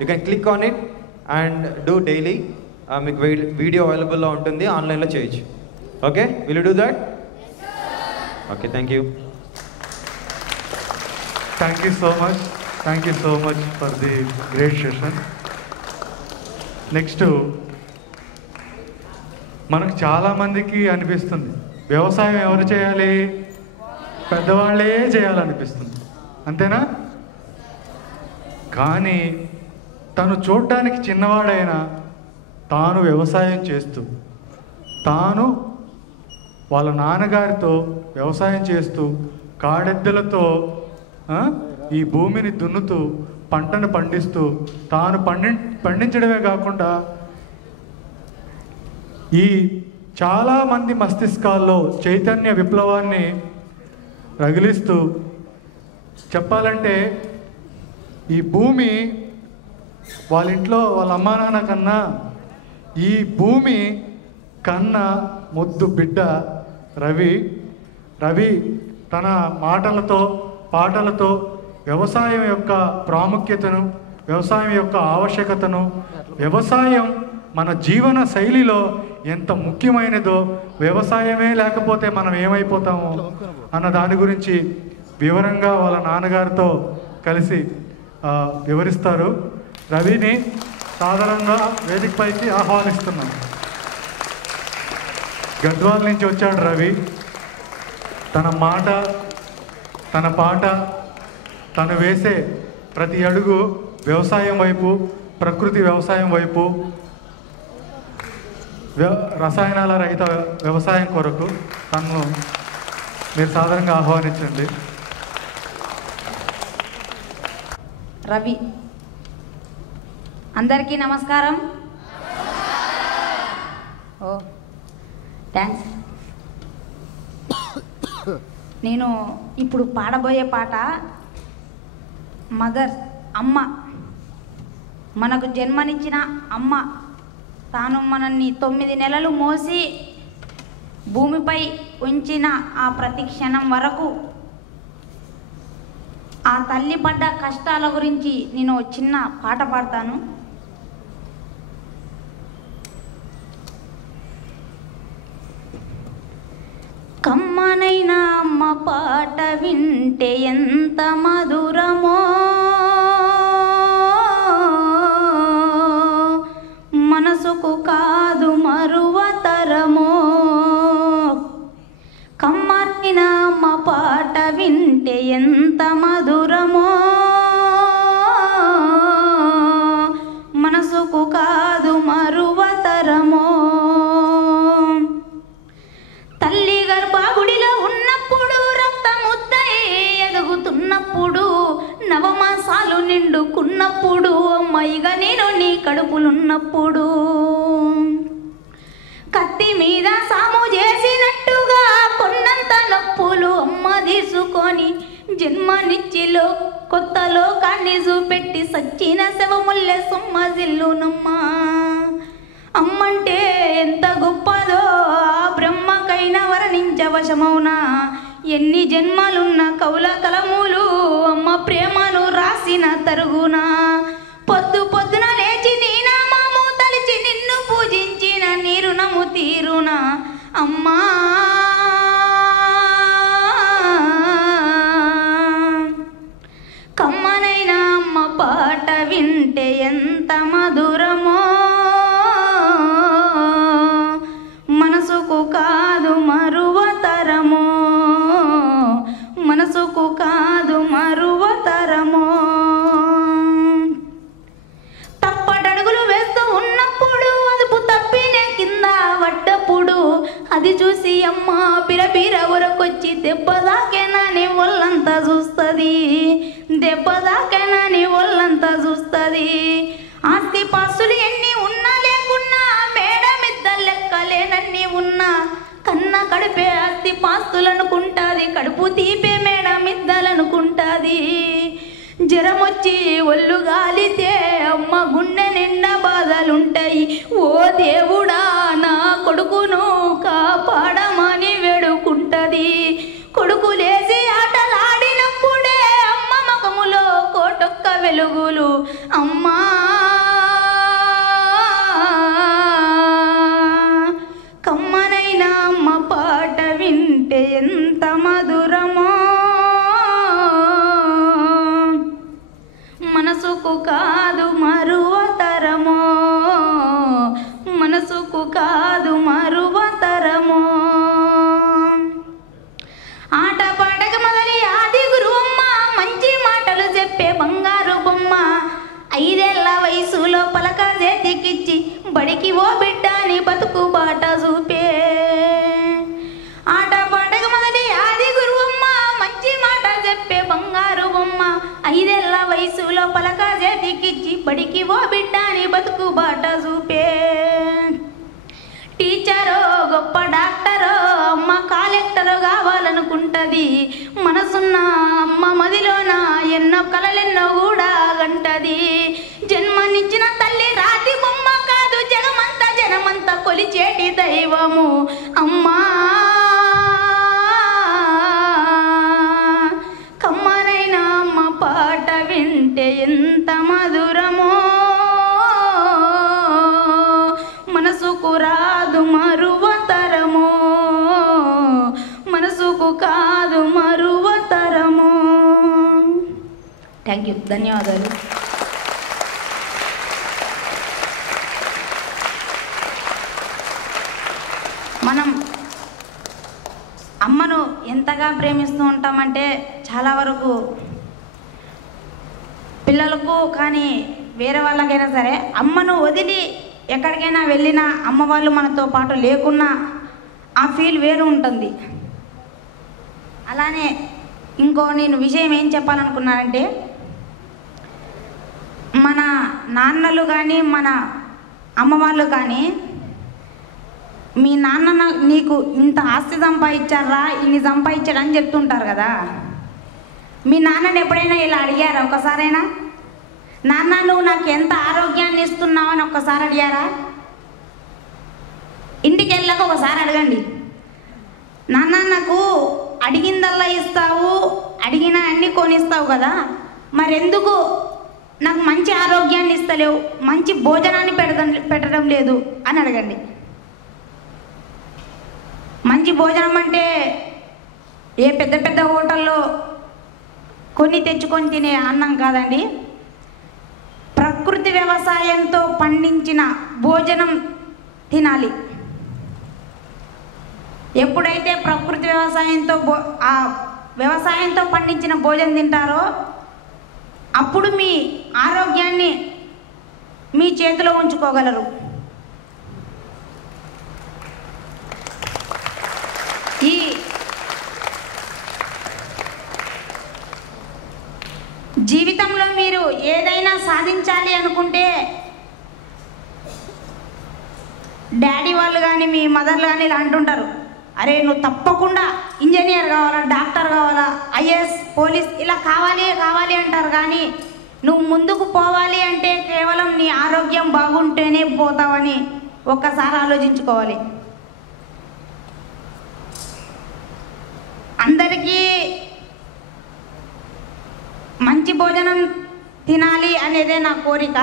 You can click on it and do daily. మీకు video అవైలబుల్లో ఉంటుంది, ఆన్లైన్లో చేయొచ్చు. Okay, will you do that? Okay, thank you. Thank you so much for the great session. Next, మనకు చాలామందికి అనిపిస్తుంది వ్యవసాయం ఎవరు చేయాలి? పెద్దవాళ్ళే చేయాలనిపిస్తుంది, అంతేనా? కానీ తను చూడడానికి చిన్నవాడైనా తాను వ్యవసాయం చేస్తూ, తాను వాళ్ళ నాన్నగారితో వ్యవసాయం చేస్తూ కాడెద్దలతో ఈ భూమిని దున్నుతూ పంటను పండిస్తూ తాను పండించడమే కాకుండా ఈ చాలామంది మస్తిష్కాల్లో చైతన్య విప్లవాన్ని రగిలిస్తూ, చెప్పాలంటే ఈ భూమి వాళ్ళ ఇంట్లో వాళ్ళ అమ్మా నాన్న కన్నా ఈ భూమి కన్నా ముద్దు బిడ్డ రవి తన మాటలతో పాటలతో వ్యవసాయం యొక్క ప్రాముఖ్యతను, వ్యవసాయం యొక్క ఆవశ్యకతను, వ్యవసాయం మన జీవన శైలిలో ఎంత ముఖ్యమైనదో, వ్యవసాయమే లేకపోతే మనం ఏమైపోతామో అన్న దాని గురించి వివరంగా వాళ్ళ నాన్నగారితో కలిసి వివరిస్తారు. రవిని సాధారణంగా వేదికపైకి ఆహ్వానిస్తున్నాం. గద్వాల నుంచి వచ్చాడు రవి. తన మాట, తన పాట, తను వేసే ప్రతి అడుగు వ్యవసాయం వైపు, ప్రకృతి వ్యవసాయం వైపు, రసాయనాల రహిత వ్యవసాయం కొరకు తను మీరు సాధారణంగా ఆహ్వానించండి. రవి, అందరికీ నమస్కారం. ఓ థ్యాంక్స్. నేను ఇప్పుడు పాడబోయే పాట మదర్, అమ్మ, మనకు జన్మనిచ్చిన అమ్మ, తాను మనల్ని 9 నెలలు మోసి భూమిపై ఉంచిన ఆ ప్రతి క్షణం వరకు ఆ తల్లి పడ్డ కష్టాల గురించి నేను చిన్న పాట పాడతాను. కమ్మనైనా అమ్మ పాట వింటే ఎంత మధురమో, మనసుకు కాదు మరువతరమో. కమ్మనైనా అమ్మ పాట వింటే ఎంత మధురమో, మనసుకు కాదు మరువతరమో. తల్లి గర్భగుడిలో ఉన్నప్పుడు, రక్తముద్దై ఎదుగుతున్నప్పుడు, నవమాసాలు నిండుకున్నప్పుడు, అమ్మాయిగా నేను నీ కడుపులున్నప్పుడు, కత్తి మీద సాము చేసినట్టుగా కొన్నంత నొప్పులు అమ్మ తీసుకొని జన్మనిచ్చిలో కొత్త లోకాన్ని చూపెట్టి సచ్చిన శవముల్లె సొమ్మజిల్లునమ్మా. అమ్మంటే ఎంత గొప్పదో ఆ బ్రహ్మకైనా వర్ణించవశమౌనా. ఎన్ని జన్మలున్న కౌల కలములు అమ్మ ప్రేమను రాసిన తరుగునా. పొద్దు పొద్దున లేచి నీ నామము తలిచి నిన్ను పూజించిన నీ రుణము తీరునా అమ్మా. కమ్మనైనా అమ్మ పాట వింటే ఎంత మధురమో, మనసుకు కాదు మరువతరమో, మనసుకు కాదు మరువతరమో. తప్పటడుగులు వేస్తూ ఉన్నప్పుడు, అదుపు తప్పిన కింద పడ్డప్పుడు, అది చూసి అమ్మ బిరబిర ఉరకొచ్చి దెబ్బదాకేనా నీ ఒళ్ళంతా చూస్తుంది, దెబ్బదాకేనా నీ ఒళ్ళంతా చూస్తుంది. ఆస్తి పాస్తులు ఎన్ని ఉన్నా లేకున్నా, మేడ మిద్దలు లెక్కలేనన్ని ఉన్నా, కన్న కడుపే ఆస్తి పాస్తులనుకుంటాది, కడుపు తీపే మేడ మిద్దలనుకుంటాది. జరమొచ్చి ఒళ్ళు గాలితే అమ్మ గుండె నిండా బాధలుంటాయి. ఓ దేవుడా నా కొడుకును కాపాడమని వేడుకుంటది. కొడుకు లేచి ఆటలాడినప్పుడే అమ్మ ముఖములో కోటొక్క వెలుగులు. అమ్మా కమ్మనైనా అమ్మ పాట వింటే ఎంత మధురమో, మనసుకు కాదు మరువతరమో, మనసుకు కాదు మరువతరమో. ఆట పాటకు మొదలి ఆది గురువమ్మ, మంచి మాటలు చెప్పే బంగారు బొమ్మ. 5 ఏళ్ల వయసులో పలక చేతికిచ్చి బడికి ఓ బిడ్డ అని బతుకు బాట చూపే. ఆట పాటకు మొదలి ఆది గురువమ్మ, మంచి మాట చెప్పే బంగారు బొమ్మ. 5 ఏళ్ల వయసులో పలక చేతికిచ్చి బడికి ఓ బిడ్డ అని బతుకు బాట చూపే. టీచరో గొప్ప డాక్టరో అమ్మ కలెక్టరో కావాలనుకుంటది. మనసున్న అమ్మ మదిలోన ఎన్నో కలలెన్నో కూడా గంటది. జన్మనిచ్చిన తల్లి రాతి బొమ్మ కాదు, జనమంతా కొలిచేటి దైవము. అమ్మా కమ్మనైనా అమ్మ పాట వింటే ఎంత మధురమో, మనసుకు రాదు మరువతరమో, మనసుకు కాదు మరువతరమో. థ్యాంక్ యూ, ధన్యవాదాలు. మనం అమ్మను ఎంతగా ప్రేమిస్తూ ఉంటామంటే చాలా వరకు పిల్లలకు కానీ వేరే వాళ్ళకైనా సరే అమ్మను వదిలి ఎక్కడికైనా వెళ్ళినా అమ్మ వాళ్ళు మనతో పాటు లేకున్నా ఆ ఫీల్ వేరు ఉంటుంది. అలానే ఇంకో నేను విషయం ఏం చెప్పాలనుకున్నానంటే, మన నాన్నలు కానీ మన అమ్మ వాళ్ళు కానీ మీ నాన్న నీకు ఇంత ఆస్తి సంపాదించారా, ఇన్ని సంపాదించాడు అని చెప్తుంటారు కదా. మీ నాన్నని ఎప్పుడైనా ఇలా అడిగారా ఒకసారైనా? నాన్న నువ్వు నాకు ఎంత ఆరోగ్యాన్ని ఇస్తున్నావు అని ఒక్కసారి అడిగారా? ఇంటికి వెళ్ళాక ఒకసారి అడగండి, నాన్న నాకు అడిగిందల్లా ఇస్తావు, అడిగిన అన్నీ కొనిస్తావు కదా, మరెందుకు నాకు మంచి ఆరోగ్యాన్ని ఇస్తలేవు, మంచి భోజనాన్ని పెట్టడం లేదు అని అడగండి. మంచి భోజనం అంటే ఏ పెద్ద పెద్ద హోటల్లో కొన్ని తెచ్చుకొని తినే అన్నం కాదండి. ప్రకృతి వ్యవసాయంతో పండించిన భోజనం తినాలి. ఎప్పుడైతే ప్రకృతి వ్యవసాయంతో పండించిన భోజనం తింటారో అప్పుడు మీ ఆరోగ్యాన్ని మీ చేతిలో ఉంచుకోగలరు. ఈ జీవితంలో మీరు ఏదైనా సాధించాలి అనుకుంటే డాడీ వాళ్ళు కానీ మీ మదర్లు కానీ ఇలా అంటుంటారు, అరే నువ్వు తప్పకుండా ఇంజనీర్ కావాలా, డాక్టర్ కావాలా, ఐఏఎస్, పోలీస్ ఇలా కావాలి అంటారు. కానీ నువ్వు ముందుకు పోవాలి అంటే కేవలం నీ ఆరోగ్యం బాగుంటేనే పోతావని ఒక్కసారి ఆలోచించుకోవాలి. అందరికీ మంచి భోజనం తినాలి అనేదే నా కోరిక.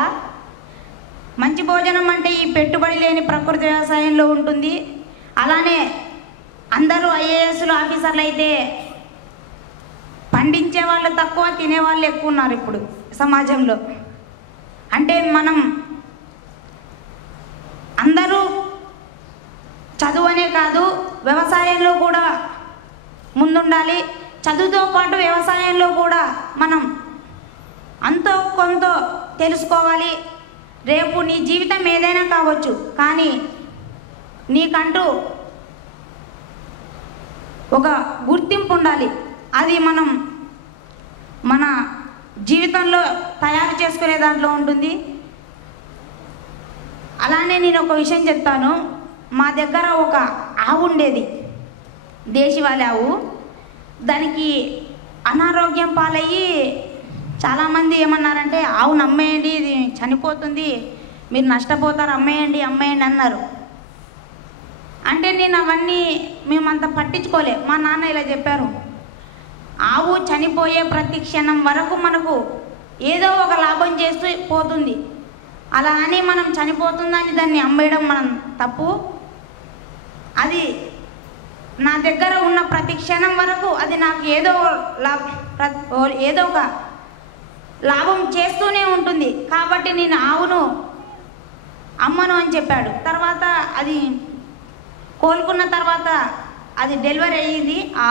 మంచి భోజనం అంటే ఈ పెట్టుబడి లేని ప్రకృతి వ్యవసాయంలో ఉంటుంది. అలానే అందరూ ఐఏఎస్లు ఆఫీసర్లు అయితే పండించే వాళ్ళు తక్కువ, తినేవాళ్ళు ఎక్కువ ఉన్నారు ఇప్పుడు సమాజంలో. అంటే మనం అందరూ చదువు అనే కాదు వ్యవసాయంలో కూడా ముందుండాలి. చదువుతో పాటు వ్యవసాయంలో కూడా మనం అంతో కొంత తెలుసుకోవాలి. రేపు నీ జీవితం ఏదైనా కావచ్చు, కానీ నీకంటూ ఒక గుర్తింపు ఉండాలి. అది మనం మన జీవితంలో తయారు చేసుకునే దాంట్లో ఉంటుంది. అలానే నేను ఒక విషయం చెప్తాను. మా దగ్గర ఒక ఆవు ఉండేది, దేశవాళీ ఆవు. దానికి అనారోగ్యం పాలయ్యి చాలామంది ఏమన్నారంటే ఆవును అమ్మేయండి, ఇది చనిపోతుంది, మీరు నష్టపోతారు, అమ్మేయండి అమ్మేయండి అన్నారు. అంటే నేను అవన్నీ మేమంత పట్టించుకోలే. మా నాన్న ఇలా చెప్పారు, ఆవు చనిపోయే ప్రతి క్షణం వరకు మనకు ఏదో ఒక లాభం చేస్తూ పోతుంది. అలా అని మనం చనిపోతుందని దాన్ని అమ్మేయడం మనం తప్పు. అది నా దగ్గర ఉన్న ప్రతి క్షణం వరకు అది నాకు ఏదో ఒక లాభం చేస్తూనే ఉంటుంది. కాబట్టి నేను ఆవును అమ్మను అని చెప్పాడు. తర్వాత అది కోలుకున్న తర్వాత అది డెలివరీ అయ్యింది. ఆ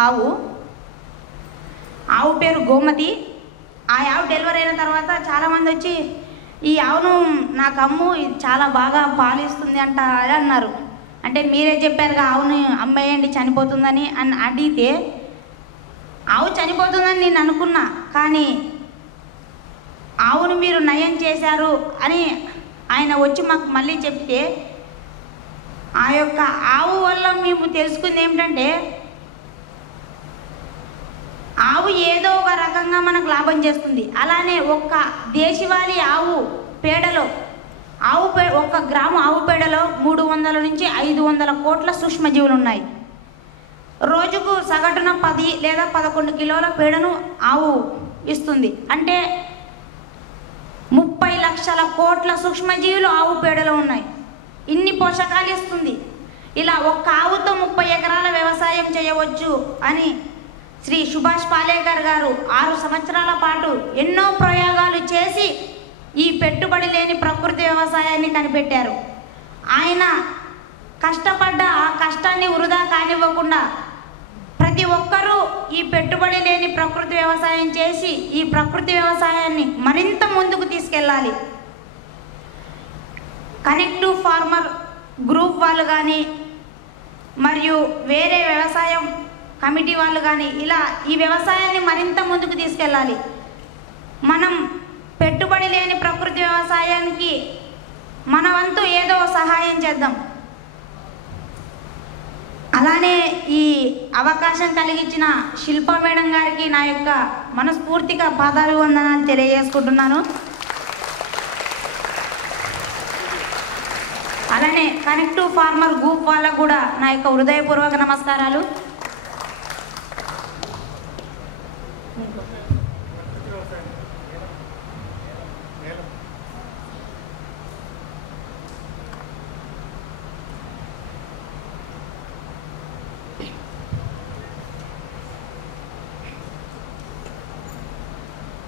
ఆవు పేరు గోమతి. ఆ ఆవు డెలివరీ అయిన తర్వాత చాలామంది వచ్చి ఈ ఆవును నాకు అమ్ము, ఇది చాలా బాగా పాలిస్తుంది అంట అని అన్నారు. అంటే మీరే చెప్పారుగా ఆవును అమ్మేయండి చనిపోతుందని అని అడిగితే ఆవు చనిపోతుందని నేను అనుకున్నా. కానీ ఆవును మీరు నయం చేశారు అని ఆయన వచ్చి మాకు మళ్ళీ చెప్తే ఆ యొక్క ఆవు వల్ల మేము తెలుసుకుంది ఏమిటంటే ఆవు ఏదో ఒక రకంగా మనకు లాభం చేస్తుంది. అలానే ఒక్క దేశవాళీ ఆవు పేడలో ఒక్క గ్రాము ఆవు పేడలో 300 నుంచి 500 కోట్ల సూక్ష్మజీవులు ఉన్నాయి. రోజుకు సగటున 10 లేదా 11 కిలోల పేడను ఆవు ఇస్తుంది. అంటే 30 లక్షల కోట్ల సూక్ష్మజీవులు ఆవు పేడలో ఉన్నాయి. ఇన్ని పోషకాలు ఇస్తుంది. ఇలా ఒక్క ఆవుతో 30 ఎకరాల వ్యవసాయం చేయవచ్చు అని శ్రీ సుభాష్ పాలేకర్ గారు 6 సంవత్సరాల పాటు ఎన్నో ప్రయోగాలు చేసి ఈ పెట్టుబడి లేని ప్రకృతి వ్యవసాయాన్ని కనిపెట్టారు. ఆయన కష్టపడ్డ ఆ కష్టాన్ని వృధా కానివ్వకుండా ప్రతి ఒక్కరూ ఈ పెట్టుబడి లేని ప్రకృతి వ్యవసాయం చేసి ఈ ప్రకృతి వ్యవసాయాన్ని మరింత ముందుకు తీసుకెళ్ళాలి. కనెక్ట్ టు ఫార్మర్ గ్రూప్ వాళ్ళు కానీ మరియు వేరే వ్యవసాయం కమిటీ వాళ్ళు కానీ ఇలా ఈ వ్యవసాయాన్ని మరింత ముందుకు తీసుకెళ్ళాలి. మనం పెట్టుబడి లేని ప్రకృతి వ్యవసాయానికి మన వంతు ఏదో సహాయం చేద్దాం. అలానే ఈ అవకాశం కలిగించిన శిల్ప మేడం గారికి నా యొక్క మనస్ఫూర్తిగా పాదాభివందనాలు తెలియజేసుకుంటున్నాను. అలానే కనెక్ట్ టు ఫార్మర్ గ్రూప్ వాళ్ళకు కూడా నా యొక్క హృదయపూర్వక నమస్కారాలు.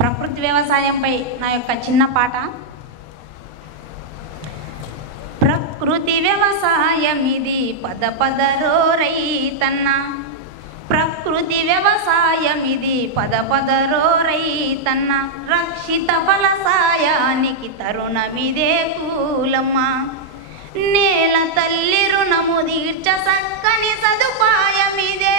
ప్రకృతి వ్యవసాయంపై నా యొక్క చిన్న పాట. ప్రకృతి వ్యవసాయం ఇది పద పదరో రైతన్న, ప్రకృతి వ్యవసాయం ఇది పద పదరో రైతన్న, రక్షిత ఫలసాయానికి తరుణమిదే కూలమ్మ, నేల తల్లి రుణము తీర్చ సక్కని సదుపాయమిదే,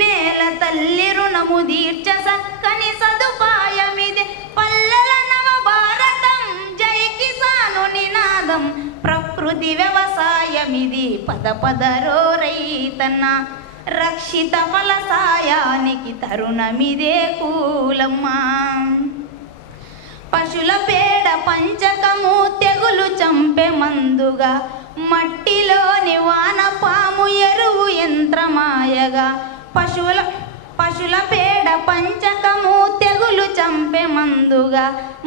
నేల తల్లి రుణము తీర్చ సక్కని సదుపాయమిదే, పల్లెల నవ భారతం జై కిసాను నినాదం, ప్రకృతి వ్యవసాయమిది పద పదరో రైతన్న, రక్షిత ఫలసాయానికి తరుణమిదే కూలమ్మ, పశుల పేడ పంచకము తెగులు చంపే మందుగా, మట్టిలోని వానపాము ఎరువు యంత్రమాయగా, పశుల పేడ పంచకము తెగులు చంపే మందుగా,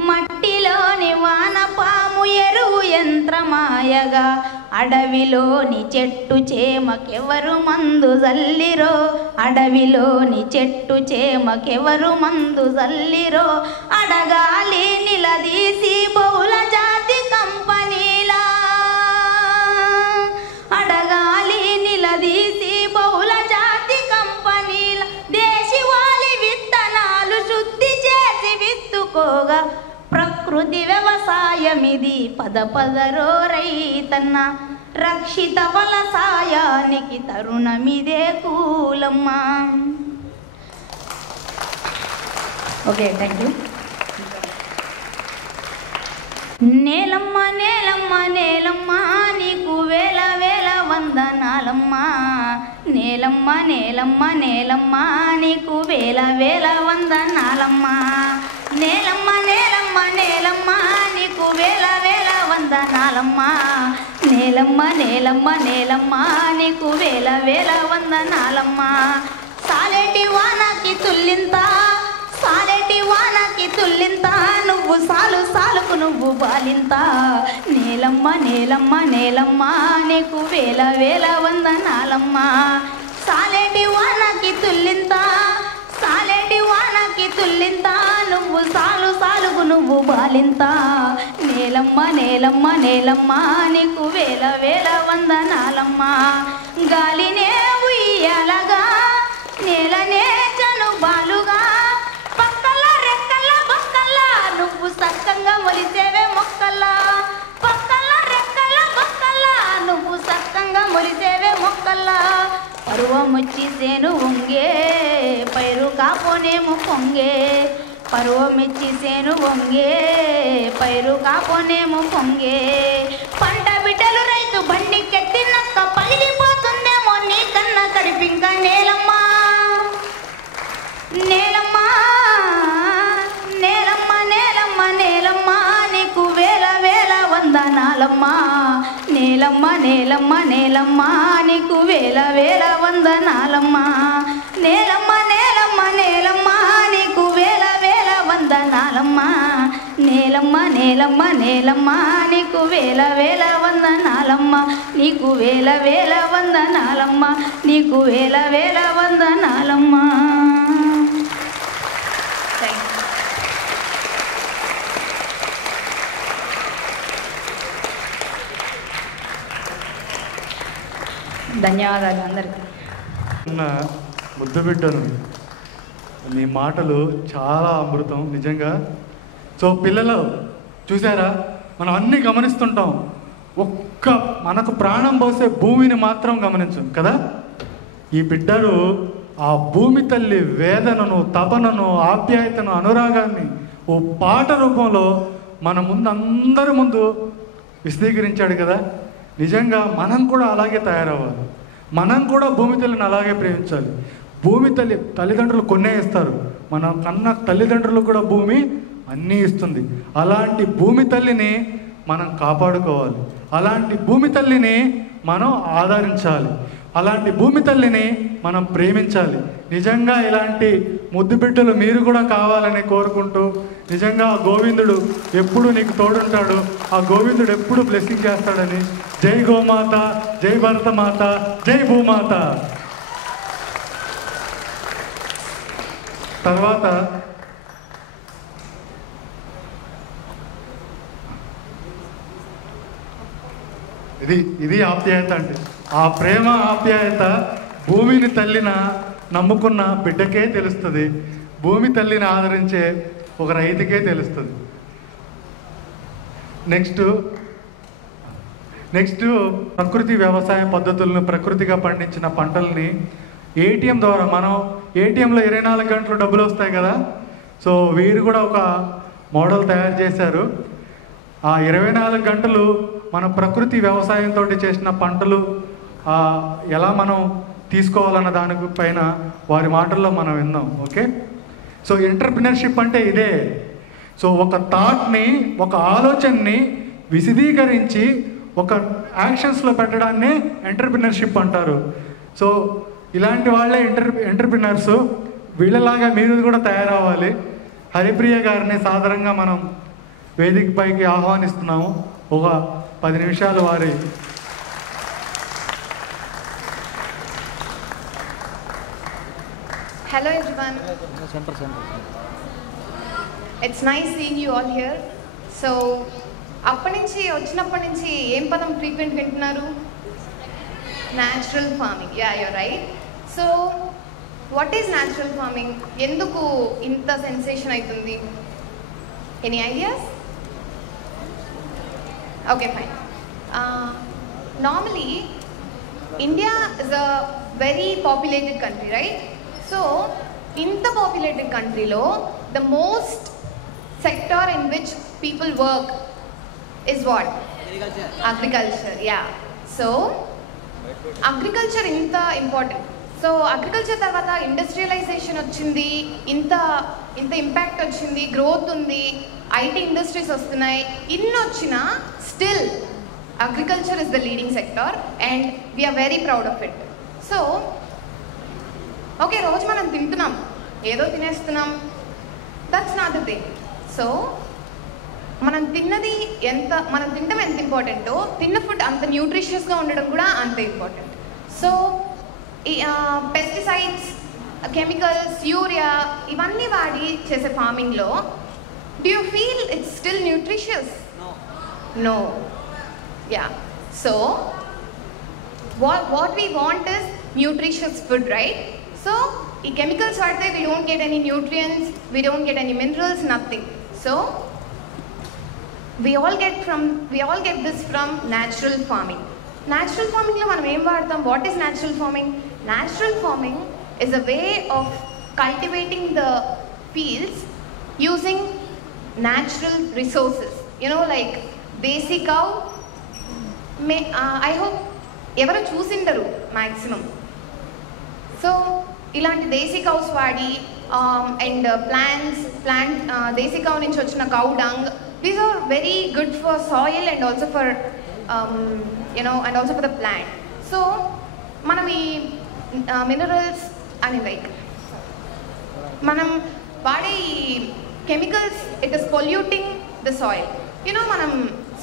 మట్టిలోని వానపాము ఎరువు యంత్రమాయగా, అడవిలోని చెట్టు చేమకెవరు మందు జల్లిరో, అడవిలోని చెట్టు చేమకెవరు మందు జల్లిరో, అడగాలి నిలదీసి బహుళ జాతి కంపెనీలా, అడగాలి నిలదీసి బహుళ జాతి కంపెనీల, దేశవాళీ విత్తనాలు శుద్ధి చేసి విత్తుకోగా, ప్రకృతి వ్యవసాయమిది పద పదరో రైతన్న, రక్షిత ఫలసాయానికి తరుణమిదే కూలమ్మ. Okay, thank you. నేలమ్మ నేలమ్మ నేలమ్మ నీకు వేల వేల వందనాలమ్మ, నేలమ్మ నేలమ్మ నేలమ్మ నీకు వేల వేల వందనాలమ్మ. నేలమ్మ నేలమ్మ నేలమ్మ నీకు వేల వేల వందనాలమ్మ. నేలమ్మ నేలమ్మ నేలమ్మ నీకు వేల వేల వందనాలమ్మ. సాలేటి వానకి తుల్లింత, సాలేటి వానకి తుల్లింత, నువ్వు సాలు సాలుకు నువ్వు బాలింత. నేలమ్మ నేలమ్మ నేలమ్మ నీకు వేల వేల వందనాలమ్మ. సాలేటి వానకి తుల్లింత, సాలేటి వానకి తుల్లింత, నువ్వు సాలు సాలుకు నువ్వు బాలింత. నేలమ్మ నేలమ్మ నేలమ్మ నీకు వేల వేల వందనాలమ్మ. గాలినే ఉయ్యాలగా, నేలనే చనుబాలుగా, పక్కల రెక్కల బొక్కల నువ్వు సక్కంగా మొలిసేవే మొక్కల. పక్కల రెక్కల బొక్కల నువ్వు సక్కంగా మొలిసేవే మొక్కల. పరువం వచ్చి సేను వంగే, పైరు కాపోనేము పొంగే. పరువం ఇచ్చి సేను వంగే, పైరు కాపోనేము పొంగే. పంట బిడ్డలు రైతు బండి కెత్తినక్క పగిలిపోతుందేమో నీ కన్న కడిపింక. నేలమ్మ నేలమ్మ నేలమ్మ నేలమ్మ నేలమ్మ నీకు వేల వేల వందనాలమ్మ. నేలమ్మ నేలమ్మ నేలమ్మ నీకు వేల వేల వందనాలమ్మ. నేలమ్మ నేలమ్మ నేలమ్మ నీకు వేల వేల వందనాలమ్మ. నేలమ్మ నేలమ్మ నేలమ్మ నీకు వేల వేల వందనాలమ్మ. నీకు వేల వేల వందనాలమ్మ. నీకు వేల వేల వందనాలమ్మ. ధన్యవాదాలు అందరికీ. ముద్దు బిడ్డను, నీ మాటలు చాలా అమృతం నిజంగా. సో పిల్లలు చూసారా, మనం అన్నీ గమనిస్తుంటాం, ఒక్క మనకు ప్రాణం పోసే భూమిని మాత్రం గమనించం కదా. ఈ బిడ్డలు ఆ భూమి తల్లి వేదనను, తపనను, ఆప్యాయతను, అనురాగాన్ని ఓ పాట రూపంలో మన ముందు అందరి ముందు విశదీకరించాడు కదా. నిజంగా మనం కూడా అలాగే తయారవ్వాలి. మనం కూడా భూమి తల్లిని అలాగే ప్రేమించాలి. భూమి తల్లి, తల్లిదండ్రులు కొన్నే ఇస్తారు, మన కన్న తల్లిదండ్రులకు కూడా భూమి అన్నీ ఇస్తుంది. అలాంటి భూమి తల్లిని మనం కాపాడుకోవాలి. అలాంటి భూమి తల్లిని మనం ఆదరించాలి. అలాంటి భూమి తల్లిని మనం ప్రేమించాలి. నిజంగా ఇలాంటి ముద్దు బిడ్డలు మీరు కూడా కావాలని కోరుకుంటూ, నిజంగా ఆ గోవిందుడు ఎప్పుడు నీకు తోడుంటాడు, ఆ గోవిందుడు ఎప్పుడు బ్లెస్సింగ్ చేస్తాడని. జై గోమాత, జై భరతమాత, జై భూమాత. తర్వాత ఇది ఆప్యాయత అంటే. ఆ ప్రేమ ఆప్యాయత భూమిని తల్లిన నమ్ముకున్న బిడ్డకే తెలుస్తుంది, భూమి తల్లిని ఆదరించే ఒక రైతుకే తెలుస్తుంది. నెక్స్ట్ ప్రకృతి వ్యవసాయ పద్ధతులను, ప్రకృతిగా పండించిన పంటల్ని ఏటీఎం ద్వారా, మనం ఏటీఎంలో 24 గంటలు డబ్బులు వస్తాయి కదా. సో వీరు కూడా ఒక మోడల్ తయారు చేశారు. ఆ 24 గంటలు మన ప్రకృతి వ్యవసాయంతో చేసిన పంటలు ఎలా మనం తీసుకోవాలన్న దానిపైన వారి మాటల్లో మనం విన్నాం. ఓకే, సో ఎంటర్‌ప్రెన్యూర్‌షిప్ అంటే ఇదే. సో ఒక థాట్ని, ఒక ఆలోచనని విశదీకరించి ఒక యాక్షన్స్లో పెట్టడాన్ని ఎంటర్‌ప్రెన్యూర్‌షిప్ అంటారు. సో ఇలాంటి వాళ్ళే ఎంటర్‌ప్రెన్యూర్స్. వీళ్ళలాగా మీరు కూడా తయారవ్వాలి. హరిప్రియ గారిని సాదరంగా మనం వేదిక పైకి ఆహ్వానిస్తున్నాము. ఒక 10 నిమిషాలు వారి Hello everyone. It's nice seeing you all here. So, వచ్చినప్పటి నుంచి ఏం పదం ఫ్రీక్వెంట్ వింటున్నారు? Natural farming. Yeah, you're right. So, what is natural farming? ఎందుకు ఇంత సెన్సేషన్ అవుతుంది? Any ideas? Okay, fine. Normally, India is a very populated country, right? So, in the populated country, the most sector in which people work is what? Agriculture. Agriculture, yeah. So, agriculture ఇంత important. So agriculture తర్వాత industrialisation వచ్చింది, ఇంత impact వచ్చింది, growth ఉంది, IT industries వస్తున్నాయి, ఇన్ని వచ్చినా still agriculture is the leading sector and we're very proud of it. So okay, రోజు మనం తింటున్నాం, ఏదో తినేస్తున్నాం, that's not the thing. So మనం తినడం ఎంత ఇంపార్టెంటో తిన్న ఫుడ్ అంత న్యూట్రిషియస్గా ఉండడం కూడా అంత important. So pesticides, chemicals, urea ఇవన్నీ వాడి చేసే ఫార్మింగ్లో do you feel it's still nutritious? No. Yeah. So what we want is nutritious food, right? So ఈ కెమికల్స్ వాడితే we don't get any nutrients, we don't get any minerals, nothing. So we all get this from natural farming. Natural farming లో మనం ఏం వాడతాం? What is natural farming? Natural farming is a way of cultivating the fields using natural resources. You know, like desi cow. I hope ఎవరు చూసిండరు maximum. So ఇలాంటి desi cows వాడి and desi cow నుంచి వచ్చిన cow dung, these are very good for soil and also for and also for the plant. So మనం ఈ minerals అని like మనం వాడే ఈ chemicals, it is polluting the soil. మనం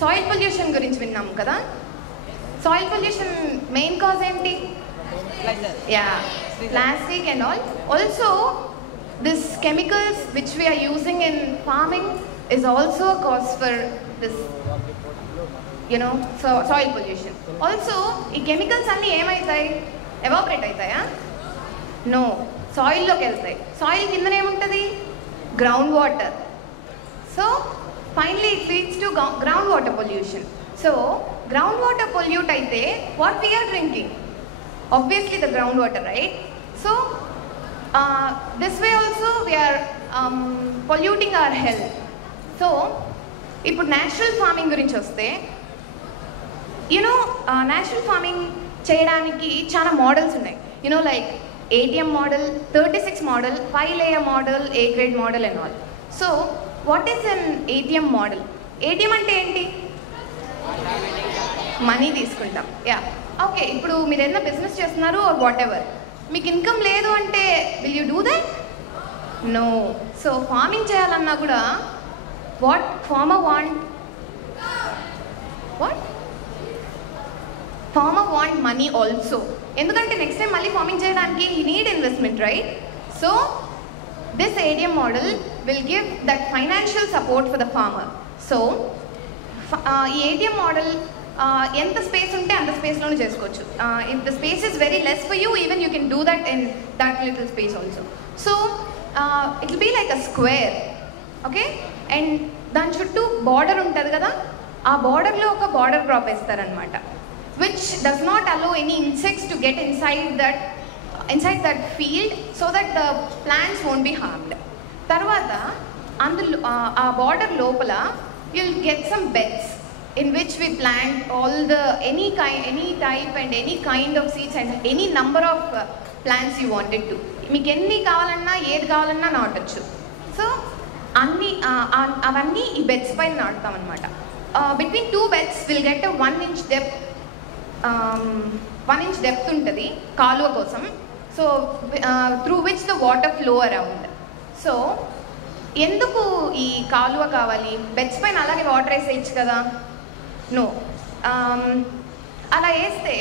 సాయిల్ పొల్యూషన్ గురించి విన్నాం కదా. సాయిల్ పొల్యూషన్ మెయిన్ కాజ్ ఏంటి? Plastic and all. Also, this chemicals which we are using in farming is also a cause for this, soil pollution. Also, ఈ chemicals అన్నీ ఏమవుతాయి? Evaporate అవుతాయా? No, సాయిల్లోకి వెళ్తాయి. సాయిల్ కిందనే ఏముంటుంది? Ground water. So finally it leads to ground water pollution. So ground water pollute అయితే what we are drinking? Obviously the groundwater, right? So this way also we are polluting our health. So ఇప్పుడు natural farming గురించి వస్తే, natural farming చేయడానికి చాలా models ఉన్నాయి. Like ATM model, 36 model, 5 layer model, A grade model and all. So what is an ATM model? ATM అంటే ఏంటి? Money తీసుకుంటాం. Yeah, okay. ఇప్పుడు మీరు ఏదైనా బిజినెస్ చేస్తున్నారు ఆర్ వాట్ ఎవర్, మీకు ఇన్కమ్ లేదు అంటే will you do that? No. So farming చేయాలన్నా కూడా what farmer want money also. ఎందుకంటే నెక్స్ట్ టైం మళ్ళీ ఫార్మింగ్ చేయడానికి he need investment, right? So this ATM model will give that financial support for the farmer. So ఈ ATM model ఎంత space ఉంటే అంత స్పేస్లోనే చేసుకోవచ్చు. If the space is very less for you, even you can do that in that little space also. So it will be like a square, okay? And దాని చుట్టూ border ఉంటుంది కదా, ఆ బార్డర్లో ఒక బార్డర్ క్రాప్ వేస్తారనమాట, which does not allow any insects to get inside that field so that the plants won't be harmed. తర్వాత అందులో ఆ బార్డర్ లోపల you'll get some beds in which we plant all the any type and any kind of seeds and any number of plants you wanted to. మీకు ఎన్ని కావాలన్నా ఏది కావాలన్నా నాటొచ్చు. So అవన్నీ ఈ బెడ్స్ పైన నాటుతాం అనమాట. Between 2 beds will get 1 inch depth ఉంటుంది కాలువ కోసం. So through which the water flow around. So ఎందుకు ఈ కాలువ కావాలి? బెడ్స్ పైన అలాగే వాటర్ వేసేయచ్చు కదా. నో, అలా వేస్తే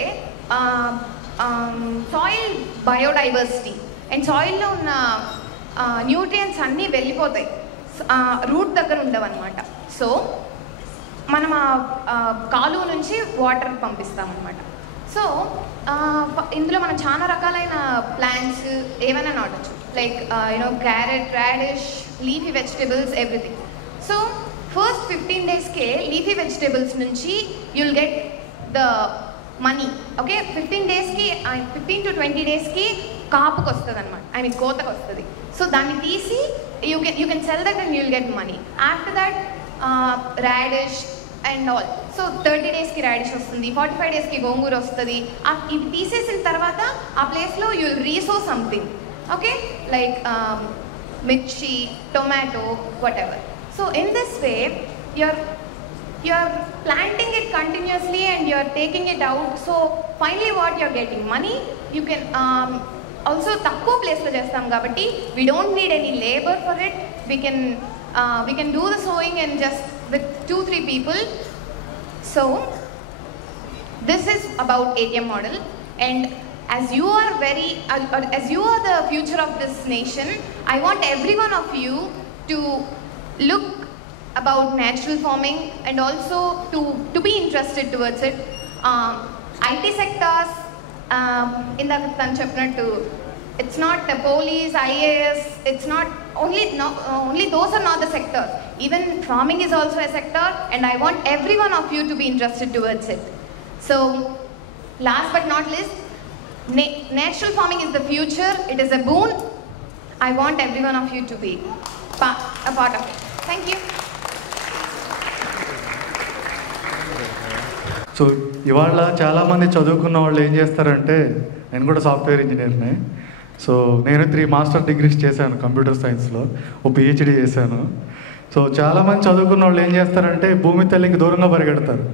సాయిల్ బయోడైవర్సిటీ అండ్ సాయిల్లో ఉన్న న్యూట్రియంట్స్ అన్నీ వెళ్ళిపోతాయి, రూట్ దగ్గర ఉండవన్నమాట. సో మనం ఆ కాలువ నుంచి వాటర్ పంపిస్తామన్నమాట. సో ఇందులో మనం చాలా రకాలైన ప్లాంట్స్ ఏమైనా నాటొచ్చు, like carrot, radish, leafy vegetables, everything. So first 15 daysకే లీఫీ వెజిటేబుల్స్ నుంచి you'll get the money, okay? 15 daysకి 15 to 20 daysకి కాపుకి వస్తుంది అనమాట, కోతకు వస్తుంది. సో దాన్ని తీసి you can sell that and you'll get money. After that radish and all so 30 డేస్కి రాడిష్ వస్తుంది, 45 డేస్కి గోంగూర వస్తుంది. ఇవి తీసేసిన తర్వాత ఆ ప్లేస్లో you will resow something, okay, like mirchi, tomato, whatever. So in this way you're planting it continuously and you're taking it out. So finally what you're getting money. You can also takko place lo chestam kabatti we don't need any labor for it. We can do the sowing and just with 2-3 people. So this is about ATM model, and as you are as you are the future of this nation, I want every one of you to look about natural farming and also to be interested towards it. IT sectors, in the Tanchapnattu, it's not the police, IAS, it's not only those are not the sectors. Even farming is also a sector, and I want every one of you to be interested towards it. So last but not least, natural farming is the future. It is a boon. I want every one of you to be a part of it. Thank you. So ఇవాళ చాలామంది చదువుకున్న వాళ్ళు ఏం చేస్తారంటే, నేను కూడా software ఇంజనీర్ని. So నేను 3 master degrees చేశాను కంప్యూటర్ సైన్స్లో, ఒక పిహెచ్డి చేశాను. సో చాలామంది చదువుకున్న వాళ్ళు ఏం చేస్తారంటే భూమి తల్లికి దూరంగా పరిగెడతారు.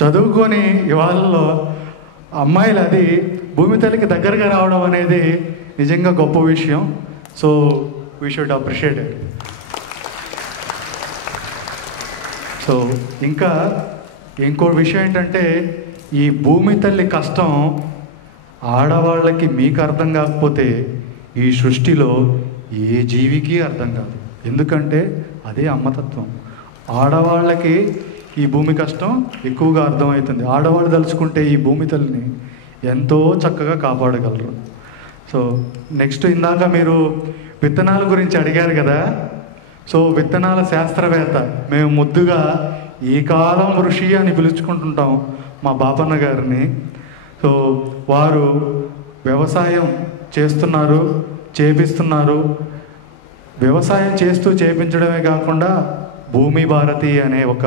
చదువుకొని ఇవాళలో అమ్మాయిలు అది భూమి తల్లికి దగ్గరగా రావడం అనేది నిజంగా గొప్ప విషయం. So we should appreciate it. So ఇంకా ఇంకో విషయం ఏంటంటే, ఈ భూమి తల్లి కష్టం ఆడవాళ్ళకి మీకు అర్థం కాకపోతే ఈ సృష్టిలో ఏ జీవికి అర్థం కాదు. ఎందుకంటే అదే అమ్మతత్వం. ఆడవాళ్ళకి ఈ భూమి కష్టం ఎక్కువగా అర్థమవుతుంది. ఆడవాళ్ళు తలుచుకుంటే ఈ భూమి తల్లిని ఎంతో చక్కగా కాపాడగలరు. సో నెక్స్ట్, ఇందాక మీరు విత్తనాల గురించి అడిగారు కదా. సో విత్తనాల శాస్త్రవేత్త, మేము ముద్దుగా ఈ కాలం ఋషి అని పిలుచుకుంటుంటాం మా బాపన్న గారిని. సో వారు వ్యవసాయం చేస్తున్నారు, చేపిస్తున్నారు. వ్యవసాయం చేస్తూ చేపించడమే కాకుండా భూమి భారతి అనే ఒక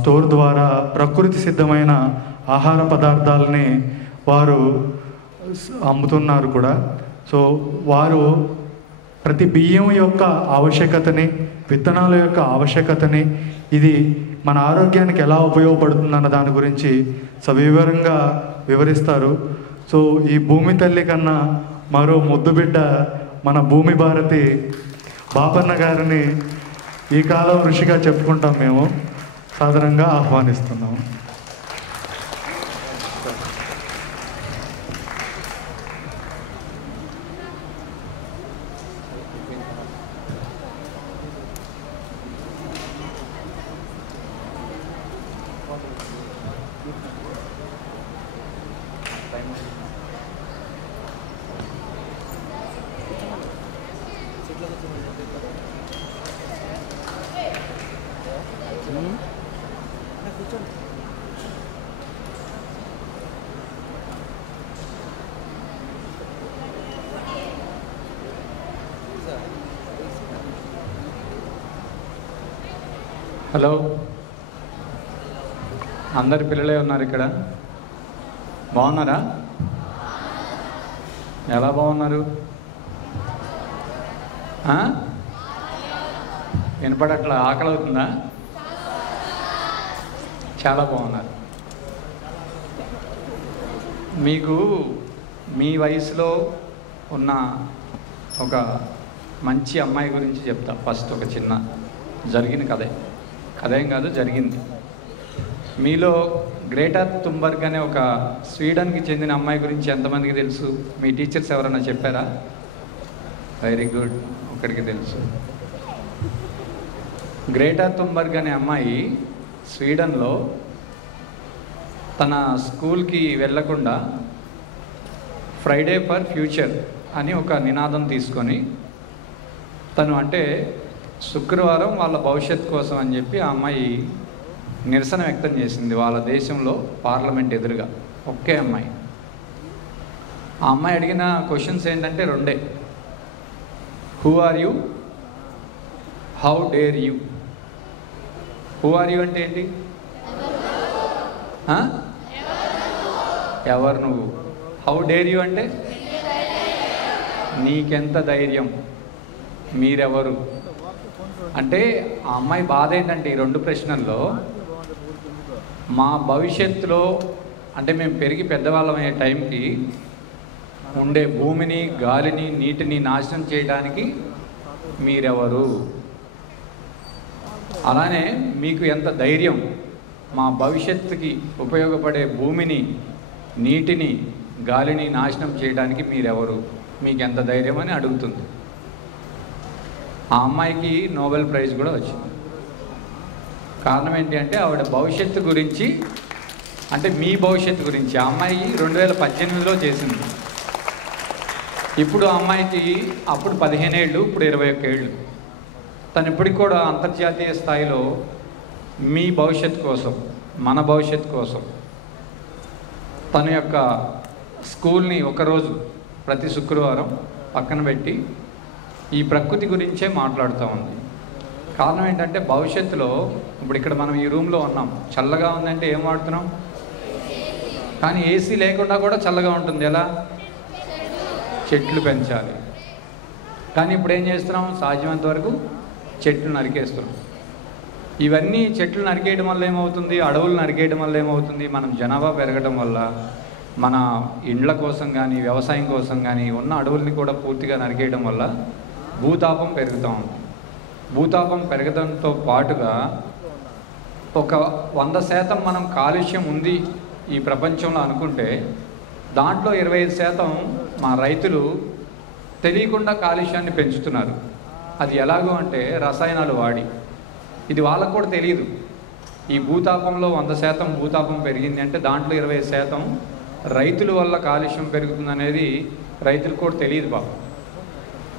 స్టోర్ ద్వారా ప్రకృతి సిద్ధమైన ఆహార పదార్థాలని వారు అమ్ముతున్నారు కూడా. సో వారు ప్రతి బియ్యం యొక్క ఆవశ్యకతని, విత్తనాల యొక్క ఆవశ్యకతని, ఇది మన ఆరోగ్యానికి ఎలా ఉపయోగపడుతుందన్న దాని గురించి సవివరంగా వివరిస్తారు. సో ఈ భూమి తల్లి కన్నా మరో ముద్దు బిడ్డ మన భూమి భారతి బాపన్న గారిని ఈ కాలం ఋషిగా చెప్పుకుంటాం. మేము సాధారణంగా ఆహ్వానిస్తున్నాము. హలో, అందరి పిల్లలే ఉన్నారు ఇక్కడ. బాగున్నారా? ఎలా బాగున్నారు? వినపడట్లా? ఆకలి అవుతుందా? చాలా బాగున్నారు. మీకు మీ వయసులో ఉన్న ఒక మంచి అమ్మాయి గురించి చెప్తా. ఫస్ట్ ఒక చిన్న జరిగిన కథేం కాదు, జరిగింది. మీలో గ్రేటా థున్బర్గ్ అనే ఒక స్వీడన్కి చెందిన అమ్మాయి గురించి ఎంతమందికి తెలుసు? మీ టీచర్స్ ఎవరన్నా చెప్పారా? వెరీ గుడ్, ఒకరికి తెలుసు. గ్రేటా థున్బర్గ్ అనే అమ్మాయి స్వీడన్లో తన స్కూల్కి వెళ్ళకుండా ఫ్రైడే ఫర్ ఫ్యూచర్ అని ఒక నినాదం తీసుకొని, తను అంటే శుక్రవారం వాళ్ళ భవిష్యత్ కోసం అని చెప్పి ఆ అమ్మాయి నిరసన వ్యక్తం చేసింది వాళ్ళ దేశంలో పార్లమెంట్ ఎదురుగా. ఒకే అమ్మాయి. ఆ అమ్మాయి అడిగిన క్వశ్చన్స్ ఏంటంటే 2. Who are you, how dare you. Who are you అంటే ఏంటి? ఎవరు నువ్వు? హౌ డేర్ యూ అంటే నీకెంత ధైర్యం, మీరెవరు అంటే. ఆ అమ్మాయి బాధ ఏంటంటే ఈ 2 ప్రశ్నల్లో మా భవిష్యత్తులో అంటే మేము పెరిగి పెద్దవాళ్ళం అయ్యే టైంకి ఉండే భూమిని, గాలిని, నీటిని నాశనం చేయడానికి మీరెవరు? అలానే మీకు ఎంత ధైర్యం మా భవిష్యత్తుకి ఉపయోగపడే భూమిని, నీటిని, గాలిని నాశనం చేయడానికి మీరెవరు? మీకు ఎంత ధైర్యం అని అడుగుతుంది. ఆ అమ్మాయికి నోబెల్ ప్రైజ్ కూడా వచ్చింది. కారణం ఏంటి అంటే ఆవిడ భవిష్యత్తు గురించి, అంటే మీ భవిష్యత్తు గురించి. ఆ అమ్మాయి 2018లో చేసింది. ఇప్పుడు ఆ అమ్మాయికి అప్పుడు 15 ఏళ్ళు, ఇప్పుడు 21 ఏళ్ళు. తను ఇప్పటికి కూడా అంతర్జాతీయ స్థాయిలో మీ భవిష్యత్తు కోసం, మన భవిష్యత్తు కోసం తన యొక్క స్కూల్ని ఒకరోజు ప్రతి శుక్రవారం పక్కన పెట్టి ఈ ప్రకృతి గురించే మాట్లాడుతూ ఉంది. కారణం ఏంటంటే భవిష్యత్తులో ఇప్పుడు ఇక్కడ మనం ఈ రూమ్లో ఉన్నాం, చల్లగా ఉందంటే ఏం వాడుతున్నాం? కానీ ఏసీ లేకుండా కూడా చల్లగా ఉంటుంది. ఎలా? చెట్లు పెంచాలి. కానీ ఇప్పుడు ఏం చేస్తున్నాం? సాధ్యమైనంత వరకు చెట్లు నరికేస్తున్నాం. ఇవన్నీ చెట్లు నరికేయడం వల్ల ఏమవుతుంది? అడవులు నరికేయడం వల్ల ఏమవుతుంది? మనం జనాభా పెరగడం వల్ల మన ఇండ్ల కోసం కానీ, వ్యవసాయం కోసం కానీ ఉన్న అడవుల్ని కూడా పూర్తిగా నరికేయడం వల్ల భూతాపం పెరుగుతూ ఉంది. భూతాపం పెరగడంతో పాటుగా ఒక 100% మనం కాలుష్యం ఉంది ఈ ప్రపంచంలో అనుకుంటే దాంట్లో 25% మా రైతులు తెలియకుండా కాలుష్యాన్ని పెంచుతున్నారు. అది ఎలాగో అంటే రసాయనాలు వాడి. ఇది వాళ్ళకు కూడా తెలియదు. ఈ భూతాపంలో 100% భూతాపం పెరిగింది అంటే దాంట్లో 20% రైతుల వల్ల కాలుష్యం పెరుగుతుందనేది రైతులకు కూడా తెలియదు బాబు.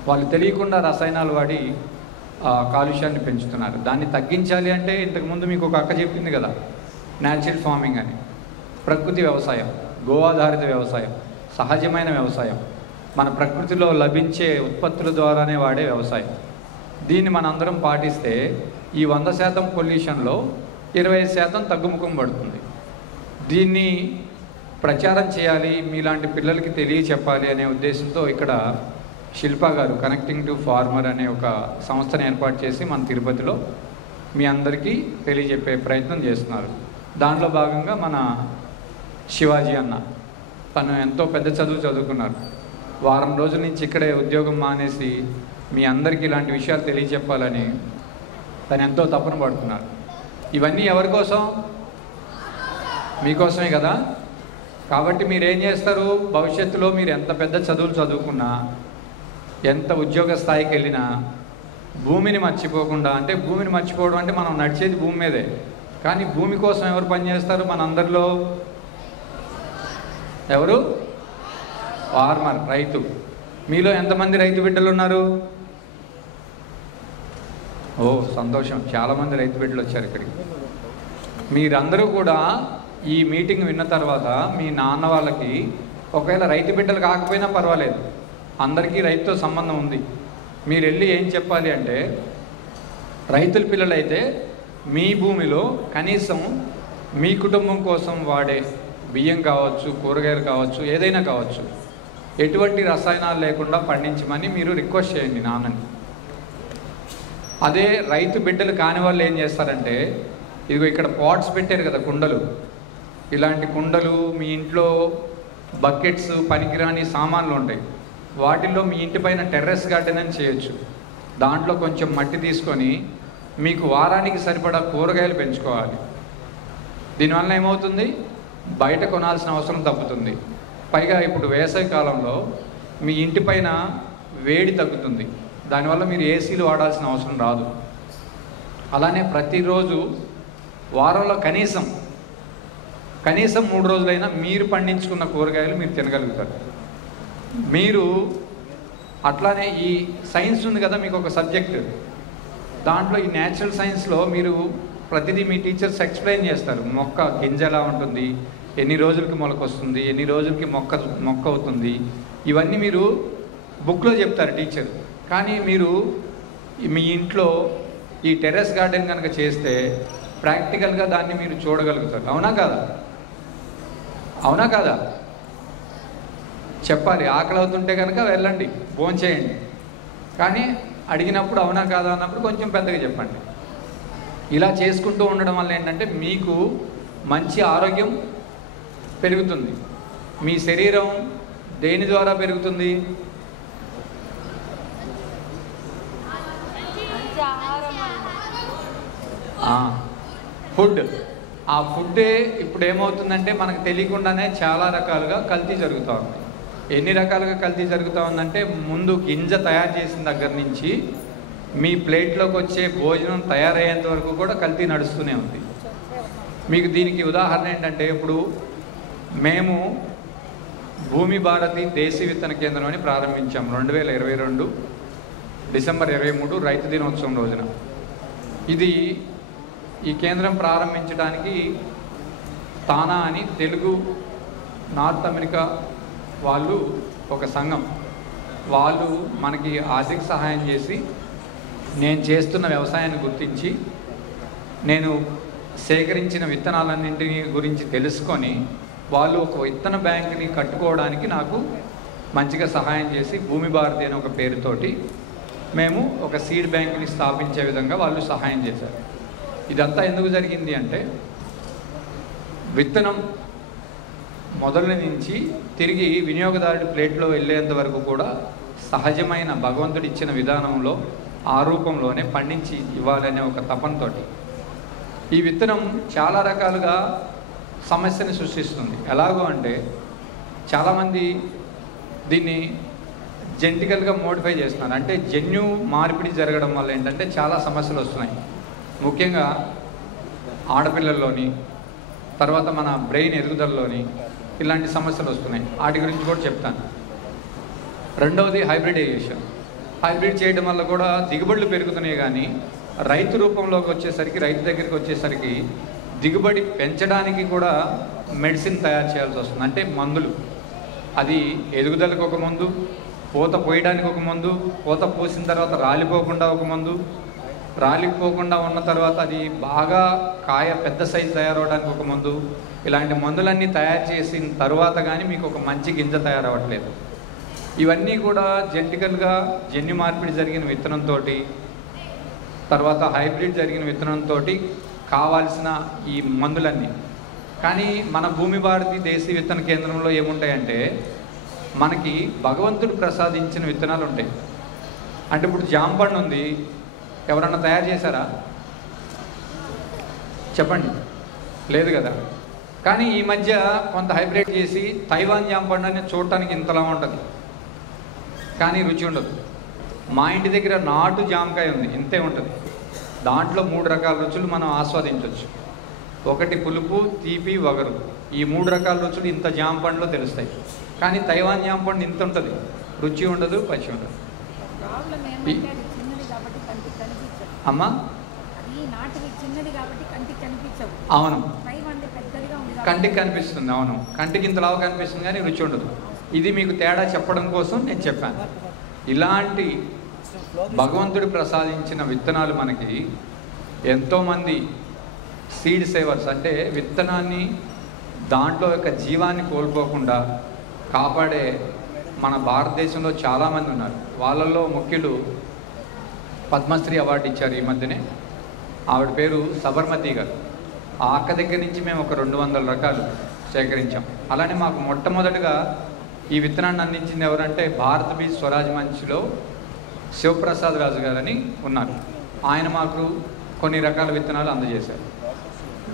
వాళ్ళు తెలియకుండా రసాయనాలు వాడి కాలుష్యాన్ని పెంచుతున్నారు. దాన్ని తగ్గించాలి అంటే ఇంతకుముందు మీకు ఒక అక్క చెప్పింది కదా, న్యాచురల్ ఫార్మింగ్ అని. ప్రకృతి వ్యవసాయం, గో ఆధారిత వ్యవసాయం, సహజమైన వ్యవసాయం, మన ప్రకృతిలో లభించే ఉత్పత్తుల ద్వారానే వాడే వ్యవసాయం. దీన్ని మనందరం పాటిస్తే ఈ 100% పొల్యూషన్లో 25% తగ్గుముఖం పడుతుంది. దీన్ని ప్రచారం చేయాలి, మీలాంటి పిల్లలకి తెలియచెప్పాలి అనే ఉద్దేశంతో ఇక్కడ శిల్పా గారు కనెక్టింగ్ టు ఫార్మర్ అనే ఒక సంస్థను ఏర్పాటు చేసి మన తిరుపతిలో మీ అందరికీ తెలియజెప్పే ప్రయత్నం చేస్తున్నారు. దాంట్లో భాగంగా మన శివాజీ అన్న, తను ఎంతో పెద్ద చదువు చదువుకున్నారు. వారం రోజుల నుంచి ఇక్కడే ఉద్యోగం మానేసి మీ అందరికీ ఇలాంటి విషయాలు తెలియచెప్పాలని తను ఎంతో తపన పడుతున్నారు. ఇవన్నీ ఎవరి కోసం? మీకోసమే కదా. కాబట్టి మీరేం చేస్తారు? భవిష్యత్తులో మీరు ఎంత పెద్ద చదువులు చదువుకున్నా, ఎంత ఉద్యోగ స్థాయికి వెళ్ళినా భూమిని మర్చిపోకుండా, అంటే భూమిని మర్చిపోవడం అంటే మనం నడిచేది భూమి మీదే, కానీ భూమి కోసం ఎవరు పనిచేస్తారు? మనందరిలో ఎవరు? ఫార్మర్, రైతు. మీలో ఎంతమంది రైతు బిడ్డలు ఉన్నారు? ఓ సంతోషం, చాలామంది రైతు బిడ్డలు వచ్చారు ఇక్కడికి. మీరందరూ కూడా ఈ మీటింగ్ విన్న తర్వాత మీ నాన్న వాళ్ళకి, ఒకవేళ రైతు బిడ్డలు కాకపోయినా పర్వాలేదు, అందరికీ రైతుతో సంబంధం ఉంది. మీరు వెళ్ళి ఏం చెప్పాలి అంటే, రైతుల పిల్లలైతే మీ భూమిలో కనీసం మీ కుటుంబం కోసం వాడే బియ్యం కావచ్చు, కూరగాయలు కావచ్చు, ఏదైనా కావచ్చు, ఎటువంటి రసాయనాలు లేకుండా పండించమని మీరు రిక్వెస్ట్ చేయండి నాన్నని. అదే రైతు బిడ్డలు కాని వాళ్ళు ఏం చేస్తారంటే, ఇదిగో ఇక్కడ పాట్స్ పెట్టారు కదా, కుండలు, ఇలాంటి కుండలు, మీ ఇంట్లో బకెట్స్, పనికిరాని సామాన్లు ఉంటాయి, వాటిల్లో మీ ఇంటి పైన టెర్రస్ గార్డెన్ అని చేయొచ్చు. దాంట్లో కొంచెం మట్టి తీసుకొని మీకు వారానికి సరిపడా కూరగాయలు పెంచుకోవాలి. దీనివల్ల ఏమవుతుంది? బయట కొనాల్సిన అవసరం తగ్గుతుంది. పైగా ఇప్పుడు వేసవి కాలంలో మీ ఇంటి పైన వేడి తగ్గుతుంది. దానివల్ల మీరు ఏసీలు వాడాల్సిన అవసరం రాదు. అలానే ప్రతిరోజు వారంలో కనీసం 3 రోజులైనా మీరు పండించుకున్న కూరగాయలు మీరు తినగలుగుతారు. మీరు అట్లానే ఈ సైన్స్ ఉంది కదా, మీకు ఒక సబ్జెక్ట్, దాంట్లో ఈ న్యాచురల్ సైన్స్లో మీరు ప్రతిదీ మీ టీచర్స్ ఎక్స్ప్లెయిన్ చేస్తారు. మొక్క గింజ ఎలా ఉంటుంది, ఎన్ని రోజులకి మొలకొస్తుంది, ఎన్ని రోజులకి మొక్క అవుతుంది, ఇవన్నీ మీరు బుక్లో చెప్తారు టీచర్. కానీ మీరు మీ ఇంట్లో ఈ టెర్రస్ గార్డెన్ కనుక చేస్తే ప్రాక్టికల్గా దాన్ని మీరు చూడగలుగుతారు. అవునా కాదా? అవునా కాదా? చెప్పాలి. ఆకలి అవుతుంటే కనుక వెళ్ళండి, భోంచేయండి. కానీ అడిగినప్పుడు అవునా కాదా అన్నప్పుడు కొంచెం పెద్దగా చెప్పండి. ఇలా చేసుకుంటూ ఉండడం వల్ల ఏంటంటే మీకు మంచి ఆరోగ్యం పెరుగుతుంది. మీ శరీరం దేని ద్వారా పెరుగుతుంది? ఫుడ్. ఆ ఫుడ్డే ఇప్పుడు ఏమవుతుందంటే మనకు తెలియకుండానే చాలా రకాలుగా కల్తీ జరుగుతూ ఉంది. ఎన్ని రకాలుగా కల్తీ జరుగుతూ ఉందంటే ముందు గింజ తయారు చేసిన దగ్గర నుంచి మీ ప్లేట్లోకి వచ్చే భోజనం తయారయ్యేంత వరకు కూడా కల్తీ నడుస్తూనే ఉంది. మీకు దీనికి ఉదాహరణ ఏంటంటే ఇప్పుడు మేము భూమి భారతి దేశీ విత్తన కేంద్రం అని ప్రారంభించాం 2022 డిసెంబర్ 23 రైతు దినోత్సవం రోజున. ఈ కేంద్రం ప్రారంభించడానికి తానా అని తెలుగు నార్త్ అమెరికా వాళ్ళు ఒక సంఘం, వాళ్ళు మనకి ఆర్థిక సహాయం చేసి నేను చేస్తున్న వ్యవసాయాన్ని గుర్తించి నేను సేకరించిన విత్తనాలన్నింటినీ గురించి తెలుసుకొని వాళ్ళు ఒక విత్తన బ్యాంకుని కట్టుకోవడానికి నాకు మంచిగా సహాయం చేసి భూమి భారతి అనే ఒక పేరుతోటి మేము ఒక సీడ్ బ్యాంకుని స్థాపించే విధంగా వాళ్ళు సహాయం చేశారు. ఇదంతా ఎందుకు జరిగింది అంటే విత్తనం మొదల నుంచి తిరిగి వినియోగదారుడి ప్లేట్లో వెళ్ళేంత వరకు కూడా సహజమైన భగవంతుడు ఇచ్చిన విధానంలో ఆ రూపంలోనే పండించి ఇవ్వాలనే ఒక తపనతో ఈ విత్తనం చాలా రకాలుగా సమస్యని సృష్టిస్తుంది. ఎలాగో అంటే చాలామంది దీన్ని జెనెటికల్గా మోడిఫై చేస్తున్నారు. అంటే జన్యు మార్పిడి జరగడం వల్ల ఏంటంటే చాలా సమస్యలు వస్తున్నాయి. ముఖ్యంగా ఆడపిల్లల్లోని, తర్వాత మన బ్రెయిన్ ఎదుగుదలలోని ఇలాంటి సమస్యలు వస్తున్నాయి. వాటి గురించి కూడా చెప్తాను. రెండవది హైబ్రిడైజేషన్. హైబ్రిడ్ చేయడం వల్ల కూడా దిగుబడులు పెరుగుతున్నాయి, కానీ రైతు రూపంలోకి వచ్చేసరికి, రైతు దగ్గరికి వచ్చేసరికి దిగుబడి పెంచడానికి కూడా మెడిసిన్ తయారు చేయాల్సి వస్తుంది. అంటే మందులు, అది ఎదుగుదలకు ఒక మందు, పూత పోయడానికి ఒక మందు, పూత పోసిన తర్వాత రాలిపోకుండా ఒక మందు, రాలిపోకుండా ఉన్న తర్వాత అది బాగా కాయ పెద్ద సైజు తయారవడానికి ఒక మందు. ఇలాంటి మందులన్నీ తయారు చేసిన తర్వాత కానీ మీకు ఒక మంచి గింజ తయారవ్వట్లేదు. ఇవన్నీ కూడా జెనెటికల్గా జన్యు మార్పిడి జరిగిన విత్తనంతో, తర్వాత హైబ్రిడ్ జరిగిన విత్తనంతో కావాల్సిన ఈ మందులన్నీ. కానీ మన భూమి భారతి దేశీ విత్తన కేంద్రంలో ఏముంటాయంటే మనకి భగవంతుడు ప్రసాదించిన విత్తనాలు ఉంటాయి. అంటే ఇప్పుడు జాంపండు ఉంది, ఎవరన్నా తయారు చేశారా? చెప్పండి, లేదు కదా. కానీ ఈ మధ్య కొంత హైబ్రిడ్ చేసి తైవాన్ జాంపండు అనేది చూడటానికి ఇంతలా ఉంటుంది, కానీ రుచి ఉండదు. మా ఇంటి దగ్గర నాటు జామకాయ ఉంది, ఇంతే ఉంటుంది. దాంట్లో 3 రకాల రుచులు మనం ఆస్వాదించవచ్చు. ఒకటి పులుపు, తీపి, వగరు. ఈ 3 రకాల రుచులు ఇంత జాంపండులో తెలుస్తాయి. కానీ తైవాన్ జాంపండు ఇంత ఉంటుంది, రుచి ఉండదు, పచ్చి ఉండదు. అమ్మా అవును, కంటికి కనిపిస్తుంది. అవును, కంటికి ఇంత లావు కనిపిస్తుంది కానీ రుచి ఉండదు. ఇది మీకు తేడా చెప్పడం కోసం నేను చెప్పాను. ఇలాంటి భగవంతుడు ప్రసాదించిన విత్తనాలు మనకి ఎంతోమంది సీడ్ సేవర్స్, అంటే విత్తనాన్ని దాంట్లో యొక్క జీవాన్ని కోల్పోకుండా కాపాడే మన భారతదేశంలో చాలామంది ఉన్నారు. వాళ్ళల్లో ముఖ్యులు పద్మశ్రీ అవార్డు ఇచ్చారు ఈ మధ్యనే. ఆవిడ పేరు సబర్మతి గారు. ఆ అక్క దగ్గర నుంచి మేము ఒక 200 రకాలు సేకరించాం. అలానే మాకు మొట్టమొదటిగా ఈ విత్తనాన్ని అందించింది ఎవరంటే భారత బీజ్ స్వరాజ్ మంచ్లో శివప్రసాద్ రాజు గారని ఉన్నారు. ఆయన మాకు కొన్ని రకాల విత్తనాలు అందజేశారు.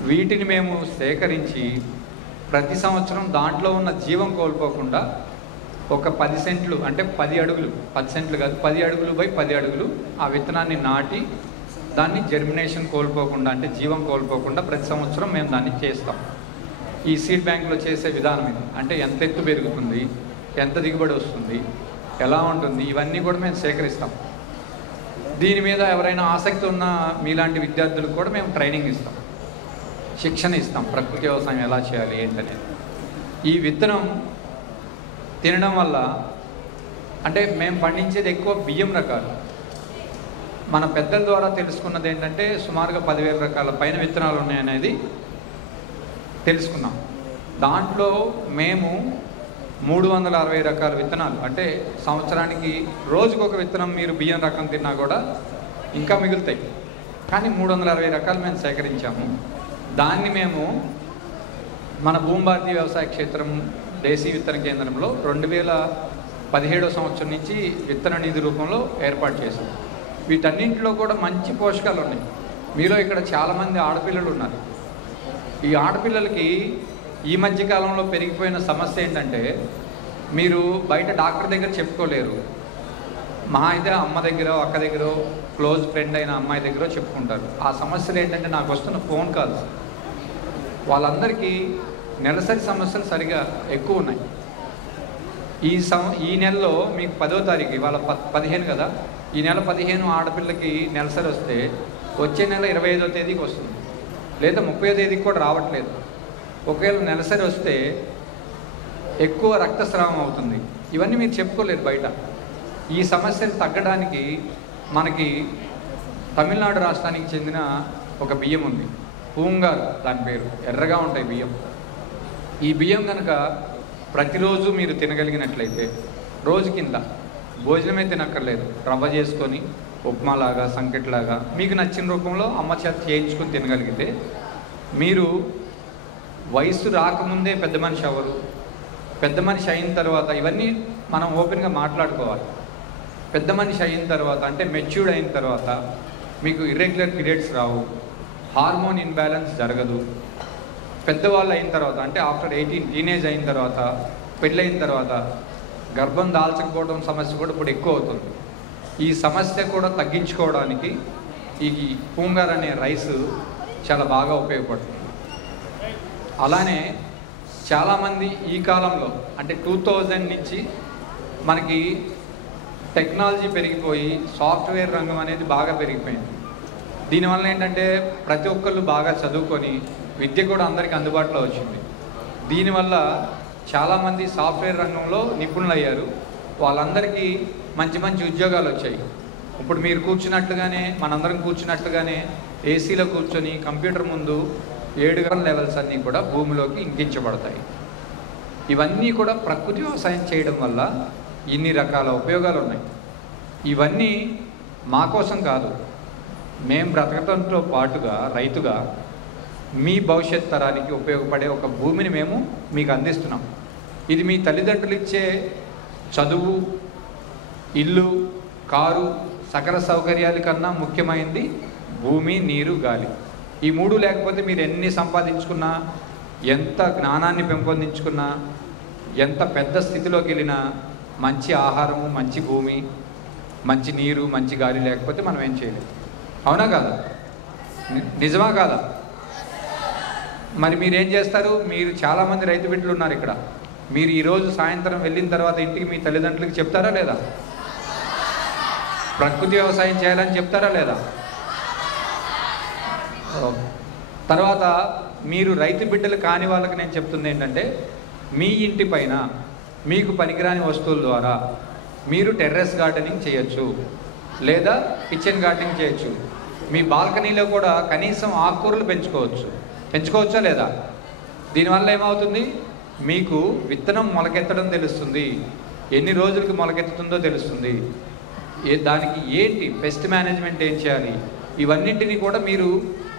వీటిని మేము సేకరించి ప్రతి సంవత్సరం దాంట్లో ఉన్న జీవం కోల్పోకుండా ఒక 10 సెంట్లు, అంటే 10 అడుగులు, 10 సెంట్లు కాదు, 10 అడుగులు బై 10 అడుగులు ఆ విత్తనాన్ని నాటి దాన్ని జెర్మినేషన్ కోల్పోకుండా, అంటే జీవం కోల్పోకుండా ప్రతి సంవత్సరం మేము దాన్ని చేస్తాం. ఈ సీడ్ బ్యాంకులో చేసే విధానం ఇది. అంటే ఎంత ఎత్తు పెరుగుతుంది, ఎంత దిగుబడి వస్తుంది, ఎలా ఉంటుంది, ఇవన్నీ కూడా మేము సేకరిస్తాం. దీని మీద ఎవరైనా ఆసక్తి ఉన్న మీలాంటి విద్యార్థులకు కూడా మేము ట్రైనింగ్ ఇస్తాం, శిక్షణ ఇస్తాం, ప్రకృతి వ్యవసాయం ఎలా చేయాలి ఏంటనేది. ఈ విత్తనం తినడం వల్ల, అంటే మేము పండించేది ఎక్కువ బియ్యం రకాలు. మన పెద్దల ద్వారా తెలుసుకున్నది ఏంటంటే సుమారుగా 10,000 రకాల పైన విత్తనాలు ఉన్నాయనేది తెలుసుకున్నాం. దాంట్లో మేము 360 రకాల విత్తనాలు, అంటే సంవత్సరానికి రోజుకొక విత్తనం మీరు బియ్యం రకం తిన్నా కూడా ఇంకా మిగులుతాయి. కానీ 360 రకాలు మేము సేకరించాము. దాన్ని మేము మన భూమిభారతి వ్యవసాయ క్షేత్రం దేశీయ విత్తన కేంద్రంలో 2017 సంవత్సరం నుంచి విత్తన నిధి రూపంలో ఏర్పాటు చేశాం. వీటన్నింటిలో కూడా మంచి పోషకాలు ఉన్నాయి. మీలో ఇక్కడ చాలామంది ఆడపిల్లలు ఉన్నారు. ఈ ఆడపిల్లలకి ఈ మధ్య కాలంలో పెరిగిపోయిన సమస్య ఏంటంటే, మీరు బయట డాక్టర్ దగ్గర చెప్పుకోలేరు. మా అయితే అమ్మ దగ్గర, అక్క దగ్గర, క్లోజ్ ఫ్రెండ్ అయిన అమ్మాయి దగ్గర చెప్పుకుంటారు. ఆ సమస్యలు ఏంటంటే, నాకు వస్తున్న ఫోన్ కాల్స్, వాళ్ళందరికీ నెలసరి సమస్యలు సరిగా ఎక్కువ ఉన్నాయి. ఈ నెలలో మీకు 10వ తారీఖు, ఇవాళ 15 కదా, ఈ నెల 15 ఆడపిల్లకి నెలసరి వస్తే వచ్చే నెల 25వ తేదీకి వస్తుంది, లేదా 30వ తేదీకి కూడా రావట్లేదు. ఒకవేళ నెలసరి వస్తే ఎక్కువ రక్తస్రావం అవుతుంది. ఇవన్నీ మీరు చెప్పుకోలేరు బయట. ఈ సమస్యలు తగ్గడానికి మనకి తమిళనాడు రాష్ట్రానికి చెందిన ఒక బియ్యం ఉంది, పూంగార్ దాని పేరు. ఎర్రగా ఉంటాయి బియ్యం. ఈ బియ్యం కనుక ప్రతిరోజు మీరు తినగలిగినట్లయితే, రోజు కింద భోజనమే తినక్కర్లేదు, రవ్వ చేసుకొని ఉప్మాలాగా, సంకెట్లాగా మీకు నచ్చిన రూపంలో అమ్మ చేత చేయించుకొని తినగలిగితే, మీరు వయసు రాకముందే పెద్ద మనిషి అవ్వరు. పెద్ద మనిషి అయిన తర్వాత, ఇవన్నీ మనం ఓపెన్గా మాట్లాడుకోవాలి. పెద్ద మనిషి అయిన తర్వాత, అంటే మెచ్యూర్డ్ అయిన తర్వాత మీకు ఇర్రెగ్యులర్ పీరియడ్స్ రావు, హార్మోన్ ఇన్బ్యాలెన్స్ జరగదు. పెద్దవాళ్ళు అయిన తర్వాత, అంటే ఆఫ్టర్ 18 టీనేజ్ అయిన తర్వాత, పెళ్ళైన తర్వాత గర్భం దాల్చకపోవడం సమస్య కూడా ఇప్పుడు ఎక్కువ అవుతుంది. ఈ సమస్య కూడా తగ్గించుకోవడానికి ఈ పూంగార్ అనే రైస్ చాలా బాగా ఉపయోగపడుతుంది. అలానే చాలామంది ఈ కాలంలో, అంటే 2000 నుంచి మనకి టెక్నాలజీ పెరిగిపోయి సాఫ్ట్వేర్ రంగం అనేది బాగా పెరిగిపోయింది. దీనివల్ల ఏంటంటే ప్రతి ఒక్కళ్ళు బాగా చదువుకొని విద్య కూడా అందరికీ అందుబాటులో వచ్చింది. దీనివల్ల చాలామంది సాఫ్ట్వేర్ రంగంలో నిపుణులు అయ్యారు. వాళ్ళందరికీ మంచి మంచి ఉద్యోగాలు వచ్చాయి. ఇప్పుడు మీరు కూర్చున్నట్లుగానే, మనందరం కూర్చున్నట్లుగానే ఏసీలో కూర్చొని కంప్యూటర్ ముందు 7 లెవెల్స్ అన్నీ కూడా భూమిలోకి ఇంకించబడతాయి. ఇవన్నీ కూడా ప్రకృతి వ్యవసాయం చేయడం వల్ల ఇన్ని రకాల ఉపయోగాలు ఉన్నాయి. ఇవన్నీ మా కోసం కాదు, మేము బ్రతకడంతో పాటుగా రైతుగా మీ భవిష్యత్ తరానికి ఉపయోగపడే ఒక భూమిని మేము మీకు అందిస్తున్నాం. ఇది మీ తల్లిదండ్రులు ఇచ్చే చదువు, ఇల్లు, కారు, సకల సౌకర్యాల కన్నా ముఖ్యమైనది భూమి, నీరు, గాలి. ఈ 3 లేకపోతే మీరు ఎన్ని సంపాదించుకున్నా, ఎంత జ్ఞానాన్ని పెంపొందించుకున్నా, ఎంత పెద్ద స్థితిలోకి వెళ్ళినా, మంచి ఆహారము, మంచి భూమి, మంచి నీరు, మంచి గాలి లేకపోతే మనం ఏం చేయలేము. అవునా కాదా? నిజమా కాదా? మరి మీరేం చేస్తారు? మీరు చాలామంది రైతు బిడ్డలు ఉన్నారు ఇక్కడ. మీరు ఈరోజు సాయంత్రం వెళ్ళిన తర్వాత ఇంటికి మీ తల్లిదండ్రులకి చెప్తారా లేదా? ప్రకృతి వ్యవసాయం చేయాలని చెప్తారా లేదా? తర్వాత మీరు రైతు బిడ్డలు కాని వాళ్ళకి నేను చెప్తుంది ఏంటంటే, మీ ఇంటి పైన మీకు పనికిరాని వస్తువుల ద్వారా మీరు టెర్రస్ గార్డెనింగ్ చేయొచ్చు, లేదా కిచెన్ గార్డెనింగ్ చేయొచ్చు. మీ బాల్కనీలో కూడా కనీసం ఆకుకూరలు పెంచుకోవచ్చా లేదా? దీనివల్ల ఏమవుతుంది? మీకు విత్తనం మొలకెత్తడం తెలుస్తుంది, ఎన్ని రోజులకి మొలకెత్తుతుందో తెలుస్తుంది, దానికి ఏంటి పెస్ట్ మేనేజ్మెంట్ ఏం చేయాలి, ఇవన్నింటినీ కూడా మీరు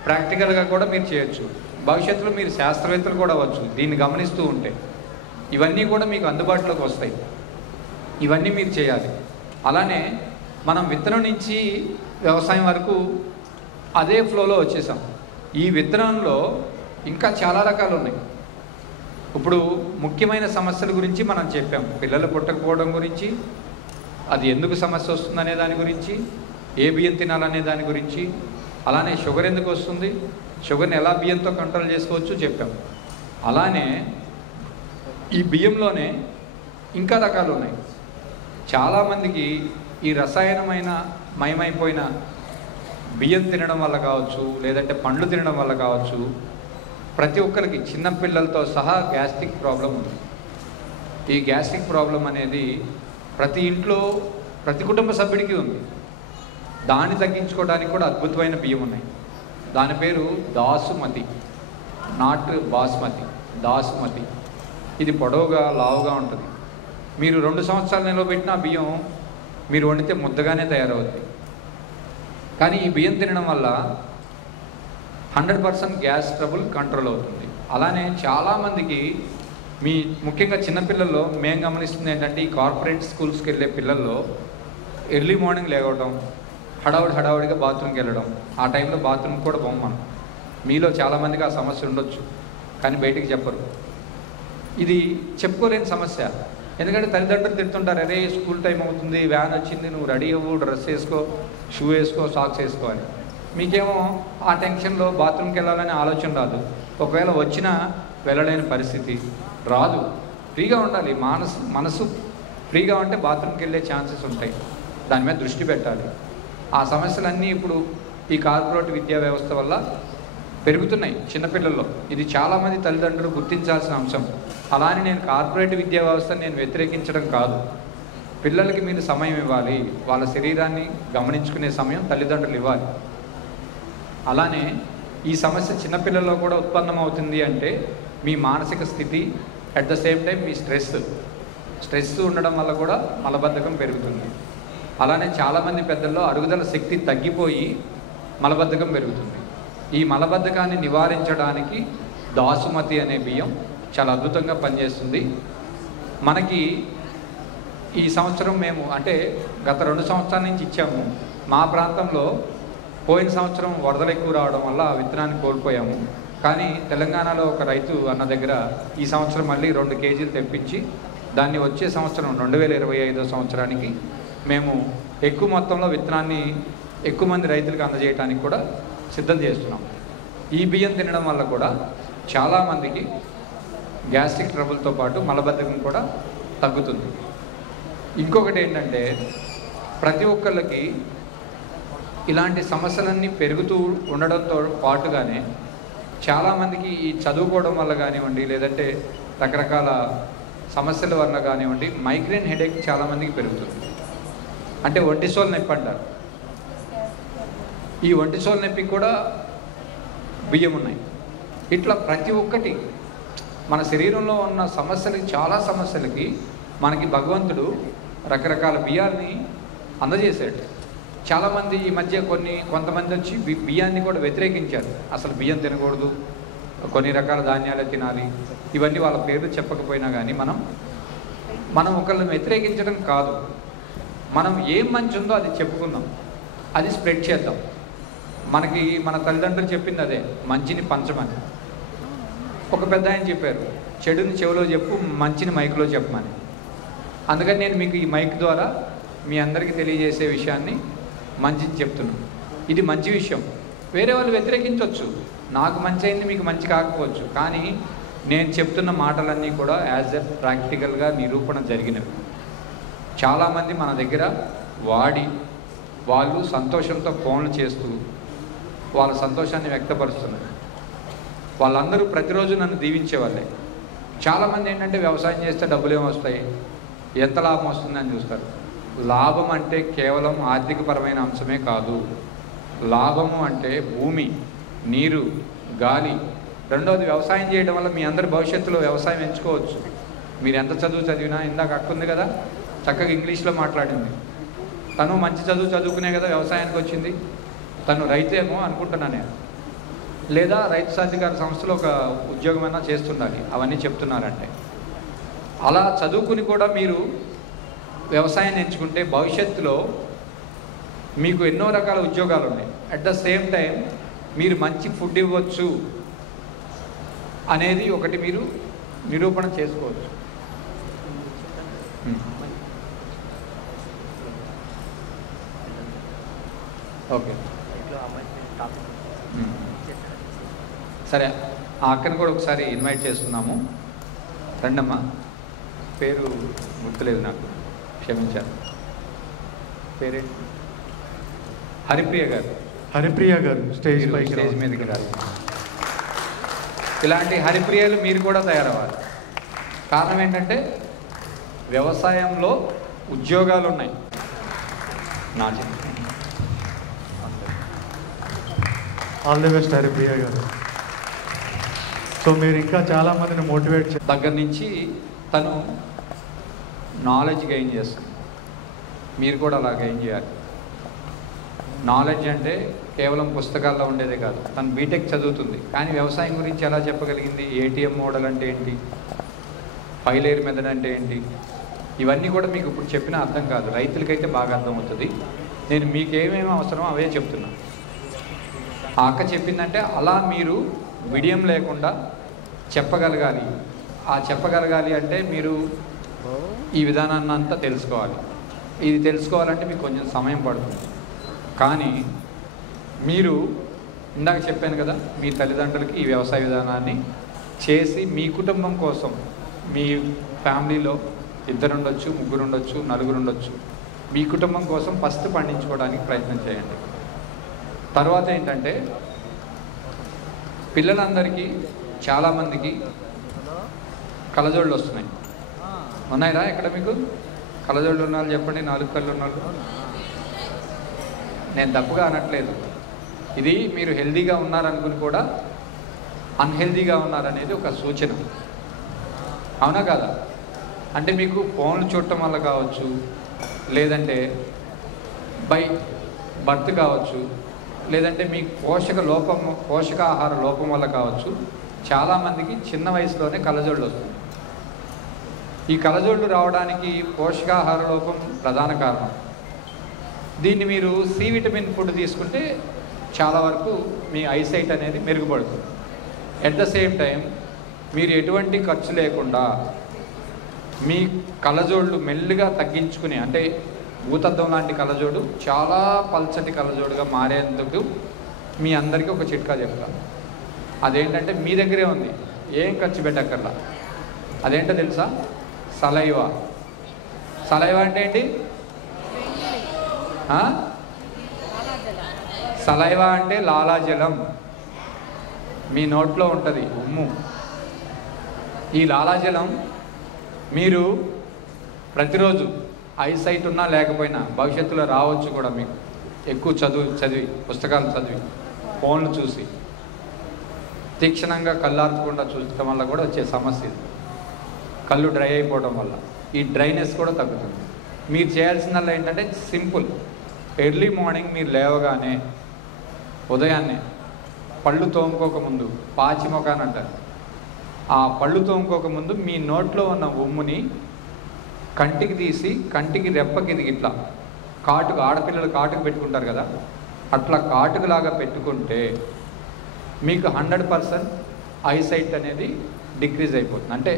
ప్రాక్టికల్గా కూడా మీరు చేయొచ్చు. భవిష్యత్తులో మీరు శాస్త్రవేత్తలు కూడా అవ్వచ్చు దీన్ని గమనిస్తూ ఉంటే. ఇవన్నీ కూడా మీకు అందుబాటులోకి వస్తాయి. ఇవన్నీ మీరు చేయాలి. అలానే మనం విత్తనం నుంచి వ్యవసాయం వరకు అదే ఫ్లోలో వచ్చేసాం. ఈ విత్తనంలో ఇంకా చాలా రకాలు ఉన్నాయి. ఇప్పుడు ముఖ్యమైన సమస్యల గురించి మనం చెప్పాం. పిల్లలు పుట్టకపోవడం గురించి, అది ఎందుకు సమస్య వస్తుందనే దాని గురించి, ఏ బియ్యం తినాలనే దాని గురించి, అలానే షుగర్ ఎందుకు వస్తుంది, షుగర్ని ఎలా బియ్యంతో కంట్రోల్ చేసుకోవచ్చు చెప్పాం. అలానే ఈ బియ్యంలోనే ఇంకా రకాలు ఉన్నాయి. చాలామందికి ఈ రసాయనమైన మయమైపోయిన బియ్యం తినడం వల్ల కావచ్చు, లేదంటే పండ్లు తినడం వల్ల కావచ్చు, ప్రతి ఒక్కరికి చిన్నపిల్లలతో సహా గ్యాస్ట్రిక్ ప్రాబ్లం ఉంది. ఈ గ్యాస్ట్రిక్ ప్రాబ్లం అనేది ప్రతి ఇంట్లో, ప్రతి కుటుంబ సభ్యుడికి ఉంది. దాన్ని తగ్గించుకోవడానికి కూడా అద్భుతమైన బియ్యం ఉన్నాయి. దాని పేరు దాసుమతి, నాట్ బాస్మతి. బాసుమతి. ఇది పొడవుగా లావుగా ఉంటుంది. మీరు 2 సంవత్సరాలు నిలవబెట్టిన బియ్యం మీరు వండితే ముద్దగానే తయారవుతుంది. కానీ ఈ బియ్యం తినడం వల్ల 100% గ్యాస్ ట్రబుల్ కంట్రోల్ అవుతుంది. అలానే చాలామందికి ముఖ్యంగా చిన్నపిల్లల్లో మేము గమనిస్తుంది ఏంటంటే, ఈ కార్పొరేట్ స్కూల్స్కి వెళ్ళే పిల్లల్లో ఎర్లీ మార్నింగ్ లేవడం, హడావుడిగా బాత్రూమ్కి వెళ్ళడం, ఆ టైంలో బాత్రూమ్ కూడా బొమ్మను. మీలో చాలామందికి ఆ సమస్య ఉండొచ్చు, కానీ బయటికి చెప్పరు. ఇది చెప్పుకోలేని సమస్య. ఎందుకంటే తల్లిదండ్రులు తిడుతుంటారు, అరే స్కూల్ టైం అవుతుంది, వ్యాన్ వచ్చింది, నువ్వు రెడీ అవ్వు, డ్రెస్ వేసుకో, షూ వేసుకో, సాక్స్ వేసుకో అని. మీకేమో ఆ టెన్షన్లో బాత్రూమ్కి వెళ్ళాలనే ఆలోచన రాదు. ఒకవేళ వచ్చినా వెళ్ళలేని పరిస్థితి రాదు. ఫ్రీగా ఉండాలి. మనసు ఫ్రీగా ఉంటే బాత్రూమ్కి వెళ్ళే ఛాన్సెస్ ఉంటాయి. దాని మీద దృష్టి పెట్టాలి. ఆ సమస్యలన్నీ ఇప్పుడు ఈ కార్పొరేట్ విద్యా వ్యవస్థ వల్ల పెరుగుతున్నాయి చిన్నపిల్లల్లో. ఇది చాలామంది తల్లిదండ్రులు గుర్తించాల్సిన అంశం. అలానే నేను కార్పొరేట్ విద్యా వ్యవస్థను నేను వ్యతిరేకించడం కాదు. పిల్లలకి మీరు సమయం ఇవ్వాలి. వాళ్ళ శరీరాన్ని గమనించుకునే సమయం తల్లిదండ్రులు ఇవ్వాలి. అలానే ఈ సమస్య చిన్నపిల్లల్లో కూడా ఉత్పన్నమవుతుంది అంటే మీ మానసిక స్థితి, at the same time me stress ఉండడం వల్ల కూడా మలబద్ధకం పెరుగుతుంది. అలానే చాలామంది పెద్దల్లో అరుగుదల శక్తి తగ్గిపోయి మలబద్ధకం పెరుగుతుంది. ఈ మలబద్ధకాన్ని నివారించడానికి బాసుమతి అనే బియ్యం చాలా అద్భుతంగా పనిచేస్తుంది. మనకి ఈ సంవత్సరం మేము అంటే గత 2 సంవత్సరాల నుంచి ఇచ్చాము. మా ప్రాంతంలో పోయిన సంవత్సరం వరదలు ఎక్కువ రావడం వల్ల ఆ విత్తనాన్ని కోల్పోయాము. కానీ తెలంగాణలో ఒక రైతు అన్న దగ్గర ఈ సంవత్సరం మళ్ళీ 2 కేజీలు తెప్పించి దాన్ని వచ్చే సంవత్సరం 2025 సంవత్సరానికి మేము ఎక్కువ మొత్తంలో విత్తనాన్ని ఎక్కువ మంది రైతులకు అందజేయడానికి కూడా సిద్ధం చేస్తున్నాం. ఈ బియ్యం తినడం వల్ల కూడా చాలామందికి గ్యాస్ట్రిక్ ట్రబుల్తో పాటు మలబద్ధకం కూడా తగ్గుతుంది. ఇంకొకటి ఏంటంటే, ప్రతి ఒక్కళ్ళకి ఇలాంటి సమస్యలన్నీ పెరుగుతూ ఉండడంతో పాటుగానే చాలామందికి ఈ చదువుకోవడం వల్ల కానివ్వండి, లేదంటే రకరకాల సమస్యల వల్ల కానివ్వండి, మైగ్రేన్ హెడేక్ చాలామందికి పెరుగుతుంది. అంటే ఒంటిసోలు నొప్పి అంటారు. ఈ ఒంటిసోలు నొప్పికి కూడా బియ్యం ఉన్నాయి. ఇట్లా ప్రతి ఒక్కటి మన శరీరంలో ఉన్న సమస్యలకి, చాలా సమస్యలకి మనకి భగవంతుడు రకరకాల బియ్యాన్ని అందజేశాడు. చాలామంది ఈ మధ్య కొంతమంది వచ్చి బియ్యాన్ని కూడా వ్యతిరేకించారు. అసలు బియ్యం తినకూడదు, కొన్ని రకాల ధాన్యాలే తినాలి, ఇవన్నీ వాళ్ళ పేర్లు చెప్పకపోయినా కానీ మనం ఒకళ్ళని వ్యతిరేకించడం కాదు. మనం ఏం మంచి ఉందో అది చెప్పుకుందాం, అది స్ప్రెడ్ చేద్దాం. మన తల్లిదండ్రులు చెప్పింది అదే, మంచిని పంచమని. ఒక పెద్ద ఆయన చెప్పారు, చెడుని చెవిలో చెప్పు, మంచిని మైక్లో చెప్పమని. అందుకని నేను మీకు ఈ మైక్ ద్వారా మీ అందరికీ తెలియజేసే విషయాన్ని మంచిని చెప్తున్నాను. ఇది మంచి విషయం. వేరే వాళ్ళు వ్యతిరేకించవచ్చు, నాకు మంచి అయింది, మీకు మంచి కాకపోవచ్చు. కానీ నేను చెప్తున్న మాటలన్నీ కూడా యాజ్ ఎ ప్రాక్టికల్గా నిరూపణ జరిగినవి. చాలామంది మన దగ్గర వాడి వాళ్ళు సంతోషంతో ఫోన్లు చేస్తూ వాళ్ళ సంతోషాన్ని వ్యక్తపరుస్తున్నారు. వాళ్ళందరూ ప్రతిరోజు నన్ను దీవించేవాళ్ళే. చాలామంది ఏంటంటే వ్యవసాయం చేస్తే డబ్బులు ఏమొస్తాయి, ఎంత లాభం వస్తుందని చూస్తారు. లాభం అంటే కేవలం ఆర్థికపరమైన అంశమే కాదు. లాభము అంటే భూమి, నీరు, గాలి. రెండవది వ్యవసాయం చేయడం వల్ల మీ అందరి భవిష్యత్తులో వ్యవసాయం ఎంచుకోవచ్చు. మీరు ఎంత చదువు చదివినా, ఇందాక అక్క ఉంది కదా చక్కగా ఇంగ్లీష్లో మాట్లాడింది, తను మంచి చదువుకునే కదా వ్యవసాయానికి వచ్చింది. తను రైతేమో అనుకుంటున్నాను నేను, లేదా రైతు సాధికార సంస్థలో ఒక ఉద్యోగమైనా చేస్తుండాలి. అవన్నీ చెప్తున్నారంటే అలా చదువుకుని కూడా మీరు వ్యవసాయాన్ని ఎంచుకుంటే భవిష్యత్తులో మీకు ఎన్నో రకాల ఉద్యోగాలు ఉన్నాయి. అట్ ద సేమ్ టైం మీరు మంచి ఫుడ్ ఇవ్వచ్చు అనేది ఒకటి మీరు నిరూపణ చేసుకోవచ్చు. ఓకే, సరే. ఆ అక్కని కూడా ఒకసారి ఇన్వైట్ చేస్తున్నాము. రండమ్మా. పేరు గుర్తులేదు నాకు, క్షమించారు. పేరేంటి? హరిప్రియ గారు స్టేజ్ మీదకి రాదు. ఇలాంటి హరిప్రియలు మీరు కూడా తయారవ్వాలి. కారణం ఏంటంటే వ్యవసాయంలో ఉద్యోగాలు ఉన్నాయి. నా ఆల్ ది బెస్ట్ హరిప్రియ గారు. సో మీరు ఇంకా చాలామందిని మోటివేట్ దగ్గర నుంచి తను నాలెడ్జ్ గెయిన్ చేస్తుంది. మీరు కూడా అలా గెయిన్ చేయాలి. నాలెడ్జ్ అంటే కేవలం పుస్తకాల్లో ఉండేదే కాదు. తను బీటెక్ చదువుతుంది, కానీ వ్యవసాయం గురించి ఎలా చెప్పగలిగింది? ఏటీఎం మోడల్ అంటే ఏంటి, పైలేరు మెథడ్ అంటే ఏంటి, ఇవన్నీ కూడా మీకు ఇప్పుడు చెప్పినా అర్థం కాదు. రైతులకైతే బాగా అర్థమవుతుంది. నేను మీకు ఏమేమి అవసరమో అవే చెప్తున్నాను. ఆ అక్క చెప్పిందంటే అలా మీరు విడియం లేకుండా చెప్పగలగాలి. ఆ చెప్పగలగాలి అంటే మీరు ఈ విధానాన్ని అంతా తెలుసుకోవాలి. ఇది తెలుసుకోవాలంటే మీకు కొంచెం సమయం పడుతుంది. కానీ మీరు ఇందాక చెప్పాను కదా, మీ తల్లిదండ్రులకి ఈ వ్యవసాయ విధానాన్ని చేసి మీ కుటుంబం కోసం, మీ ఫ్యామిలీలో 2 ఉండొచ్చు, 3 ఉండొచ్చు, 4 ఉండొచ్చు, మీ కుటుంబం కోసం ఫస్ట్ పండించుకోవడానికి ప్రయత్నం చేయండి. తర్వాత ఏంటంటే పిల్లలందరికీ చాలామందికి కళ్ళజోళ్ళు వస్తున్నాయి. ఉన్నాయిరా ఇక్కడ మీకు కళ్ళజోళ్ళు ఉన్న వాళ్ళు చెప్పండి, 4 కళ్ళు ఉన్న వాళ్ళు. నేను తప్పుగా అనట్లేదు. ఇది మీరు హెల్దీగా ఉన్నారనుకుని కూడా అన్హెల్దీగా ఉన్నారనేది ఒక సూచన. అవునా కాదా? అంటే మీకు ఫోన్లు చూడటం వల్ల కావచ్చు, లేదంటే బై బర్త్ కావచ్చు, లేదంటే మీకు పోషకాహార లోపం వల్ల కావచ్చు. చాలామందికి చిన్న వయసులోనే కళ్ళజోళ్ళు వస్తుంది. ఈ కళ్ళజోళ్ళు రావడానికి పోషకాహార లోపం ప్రధాన కారణం. దీన్ని మీరు సి విటమిన్ ఫుడ్ తీసుకుంటే చాలా వరకు మీ ఐసైట్ అనేది మెరుగుపడుతుంది. ఎట్ ద సేమ్ టైం మీరు ఎటువంటి ఖర్చు లేకుండా మీ కళ్ళజోళ్ళు మెల్లిగా తగ్గించుకుని, అంటే భూతద్దం లాంటి కళ్ళజోడు చాలా పల్చటి కళ్ళజోడుగా మారేందుకు మీ అందరికీ ఒక చిట్కా చెప్తాను. అదేంటంటే మీ దగ్గరే ఉంది, ఏం ఖర్చు పెట్టక్కర్లా. అదేంటో తెలుసా? సలైవా. సలైవా అంటే ఏంటి? సలైవా అంటే లాలాజలం. మీ నోట్లో ఉంటుంది ఉమ్ము. ఈ లాలాజలం మీరు ప్రతిరోజు ఐసైట్ ఉన్నా లేకపోయినా భవిష్యత్తులో రావచ్చు కూడా. మీకు ఎక్కువ చదివి పుస్తకాలు చదివి ఫోన్లు చూసి తీక్షణంగా కళ్ళార్చకుండా చూడటం వల్ల కూడా వచ్చే సమస్య ఇది. కళ్ళు డ్రై అయిపోవడం వల్ల ఈ డ్రైనెస్ కూడా తగ్గుతుంది. మీరు చేయాల్సిందల్లా ఏంటంటే సింపుల్. ఎర్లీ మార్నింగ్ మీరు లేవగానే ఉదయాన్నే పళ్ళు తోముకోకముందు, పాచి మొఖాన్ని అంటారు, ఆ పళ్ళు తోముకోకముందు మీ నోట్లో ఉన్న ఉమ్ముని కంటికి తీసి కంటికి రెప్పకి ఇట్లా కాటుకు, ఆడపిల్లలు కాటుకు పెట్టుకుంటారు కదా, అట్లా కాటుకులాగా పెట్టుకుంటే మీకు 100% ఐసైట్ అనేది డిక్రీజ్ అయిపోతుంది. అంటే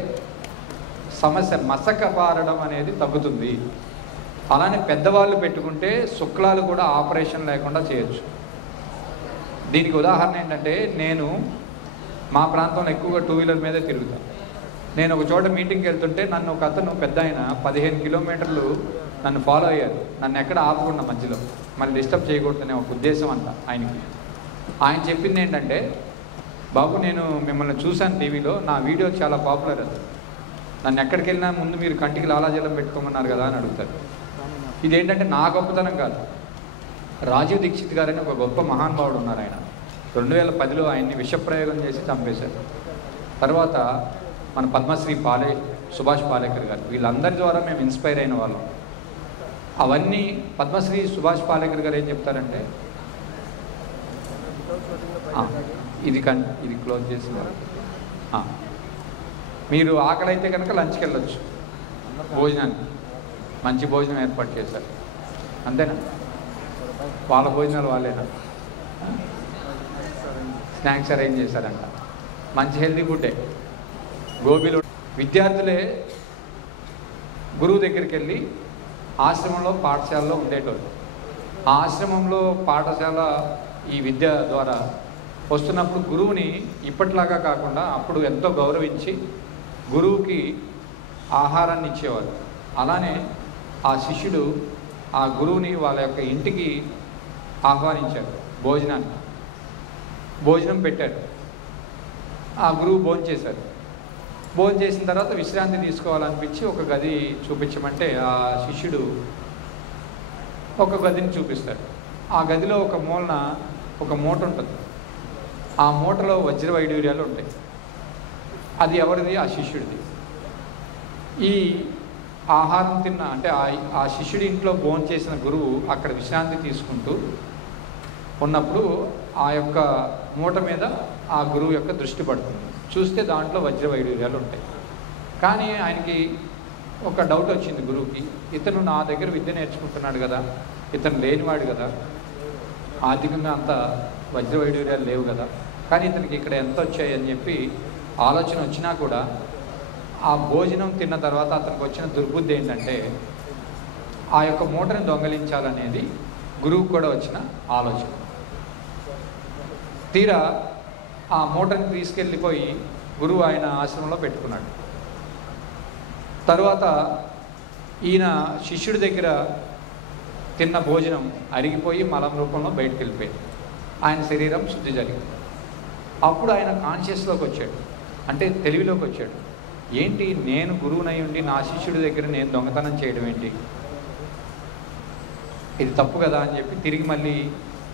సమస్య మసక పారడం అనేది తగ్గుతుంది. అలానే పెద్దవాళ్ళు పెట్టుకుంటే శుక్లాలు కూడా ఆపరేషన్ లేకుండా చేయొచ్చు. దీనికి ఉదాహరణ ఏంటంటే, నేను మా ప్రాంతంలో ఎక్కువగా 2 వీలర్ మీదే తిరుగుతాను. నేను ఒక చోట మీటింగ్కి వెళ్తుంటే నన్ను ఒక అతను పెద్ద ఆయన 15 కిలోమీటర్లు నన్ను ఫాలో అయ్యారు. నన్ను ఎక్కడ ఆపకుండా మధ్యలో మళ్ళీ డిస్టర్బ్ చేయకూడదనే ఒక ఉద్దేశం అంట ఆయనకి. ఆయన చెప్పింది ఏంటంటే, బాబు నేను మిమ్మల్ని చూశాను టీవీలో, నా వీడియో చాలా పాపులర్. అది నన్ను ఎక్కడికి వెళ్ళినా ముందు మీరు కంటికి లాలాజలం పెట్టుకోమన్నారు కదా అని అడుగుతారు. ఇదేంటంటే నా గొప్పతనం కాదు. రాజీవ్ దీక్షిత్ గారని ఒక గొప్ప మహానుభావుడు ఉన్నారు. ఆయన 2010లో ఆయన్ని విషప్రయోగం చేసి చంపేశారు. తర్వాత మన పద్మశ్రీ సుభాష్ పాలేకర్ గారు, వీళ్ళందరి ద్వారా మేము ఇన్స్పైర్ అయిన వాళ్ళం. అవన్నీ పద్మశ్రీ సుభాష్ పాలేకర్ గారు ఏం చెప్తారంటే, ఇది క్లోజ్ చేసిన మీరు ఆకలి అయితే కనుక లంచ్కి వెళ్ళొచ్చు, భోజనానికి మంచి భోజనం ఏర్పాటు చేశారు. అంతేనా? వాళ్ళ భోజనాలు వాళ్ళేనా? స్నాక్స్ అరేంజ్ చేశారంట. మంచి హెల్దీ ఫుడ్డే. గోబీలో విద్యార్థులే గురువు దగ్గరికి వెళ్ళి ఆశ్రమంలో పాఠశాలలో ఉండేటోళ్ళు. ఆ ఆశ్రమంలో పాఠశాల ఈ విద్య ద్వారా వస్తున్నప్పుడు గురువుని ఇప్పట్లాగా కాకుండా అప్పుడు ఎంతో గౌరవించి గురువుకి ఆహారాన్ని ఇచ్చేవారు. అలానే ఆ శిష్యుడు ఆ గురువుని వాళ్ళ యొక్క ఇంటికి ఆహ్వానించారు భోజనానికి. భోజనం పెట్టారు. ఆ గురువు భోజనం చేశారు. భోజనం చేసిన తర్వాత విశ్రాంతి తీసుకోవాలనిపించి ఒక గది చూపించమంటే ఆ శిష్యుడు ఒక గదిని చూపిస్తాడు. ఆ గదిలో ఒక మూలన ఒక మూట ఉంటుంది. ఆ మూటలో వజ్ర వైడూర్యాలు ఉంటాయి. అది ఎవరిది? ఆ శిష్యుడిది. ఈ ఆహారం తిన్న అంటే ఆ శిష్యుడి ఇంట్లో భోజనం చేసిన గురువు అక్కడ విశ్రాంతి తీసుకుంటూ ఉన్నప్పుడు ఆ యొక్క మూట మీద ఆ గురువు యొక్క దృష్టి పడుతుంది. చూస్తే దాంట్లో వజ్ర వైడూర్యాలు ఉంటాయి. కానీ ఆయనకి ఒక డౌట్ వచ్చింది గురువుకి, ఇతను నా దగ్గర విద్య నేర్చుకుంటున్నాడు కదా, ఇతను లేనివాడు కదా, ఆర్థికంగా అంత వజ్ర వైడూర్యాలు లేవు కదా, కానీ ఇతనికి ఇక్కడ ఎంత వచ్చాయి అని చెప్పి ఆలోచన వచ్చినా కూడా ఆ భోజనం తిన్న తర్వాత అతనికి వచ్చిన దుర్బుద్ధి ఏంటంటే ఆ యొక్క మూటని దొంగలించాలనేది గురువుకు కూడా వచ్చిన ఆలోచన. తీరా ఆ మూటని తీసుకెళ్ళిపోయి గురువు ఆయన ఆశ్రమంలో పెట్టుకున్నాడు. తర్వాత ఈయన శిష్యుడి దగ్గర తిన్న భోజనం అరిగిపోయి మలం రూపంలో బయటకు వెళ్ళిపోయింది. ఆయన శరీరం శుద్ధి జరిగింది. అప్పుడు ఆయన కాన్షియస్లోకి వచ్చాడు, అంటే తెలివిలోకి వచ్చాడు. ఏంటి, నేను గురువునై ఉండి నా శిష్యుడి దగ్గర నేను దొంగతనం చేయడం ఏంటి, ఇది తప్పు కదా అని చెప్పి తిరిగి మళ్ళీ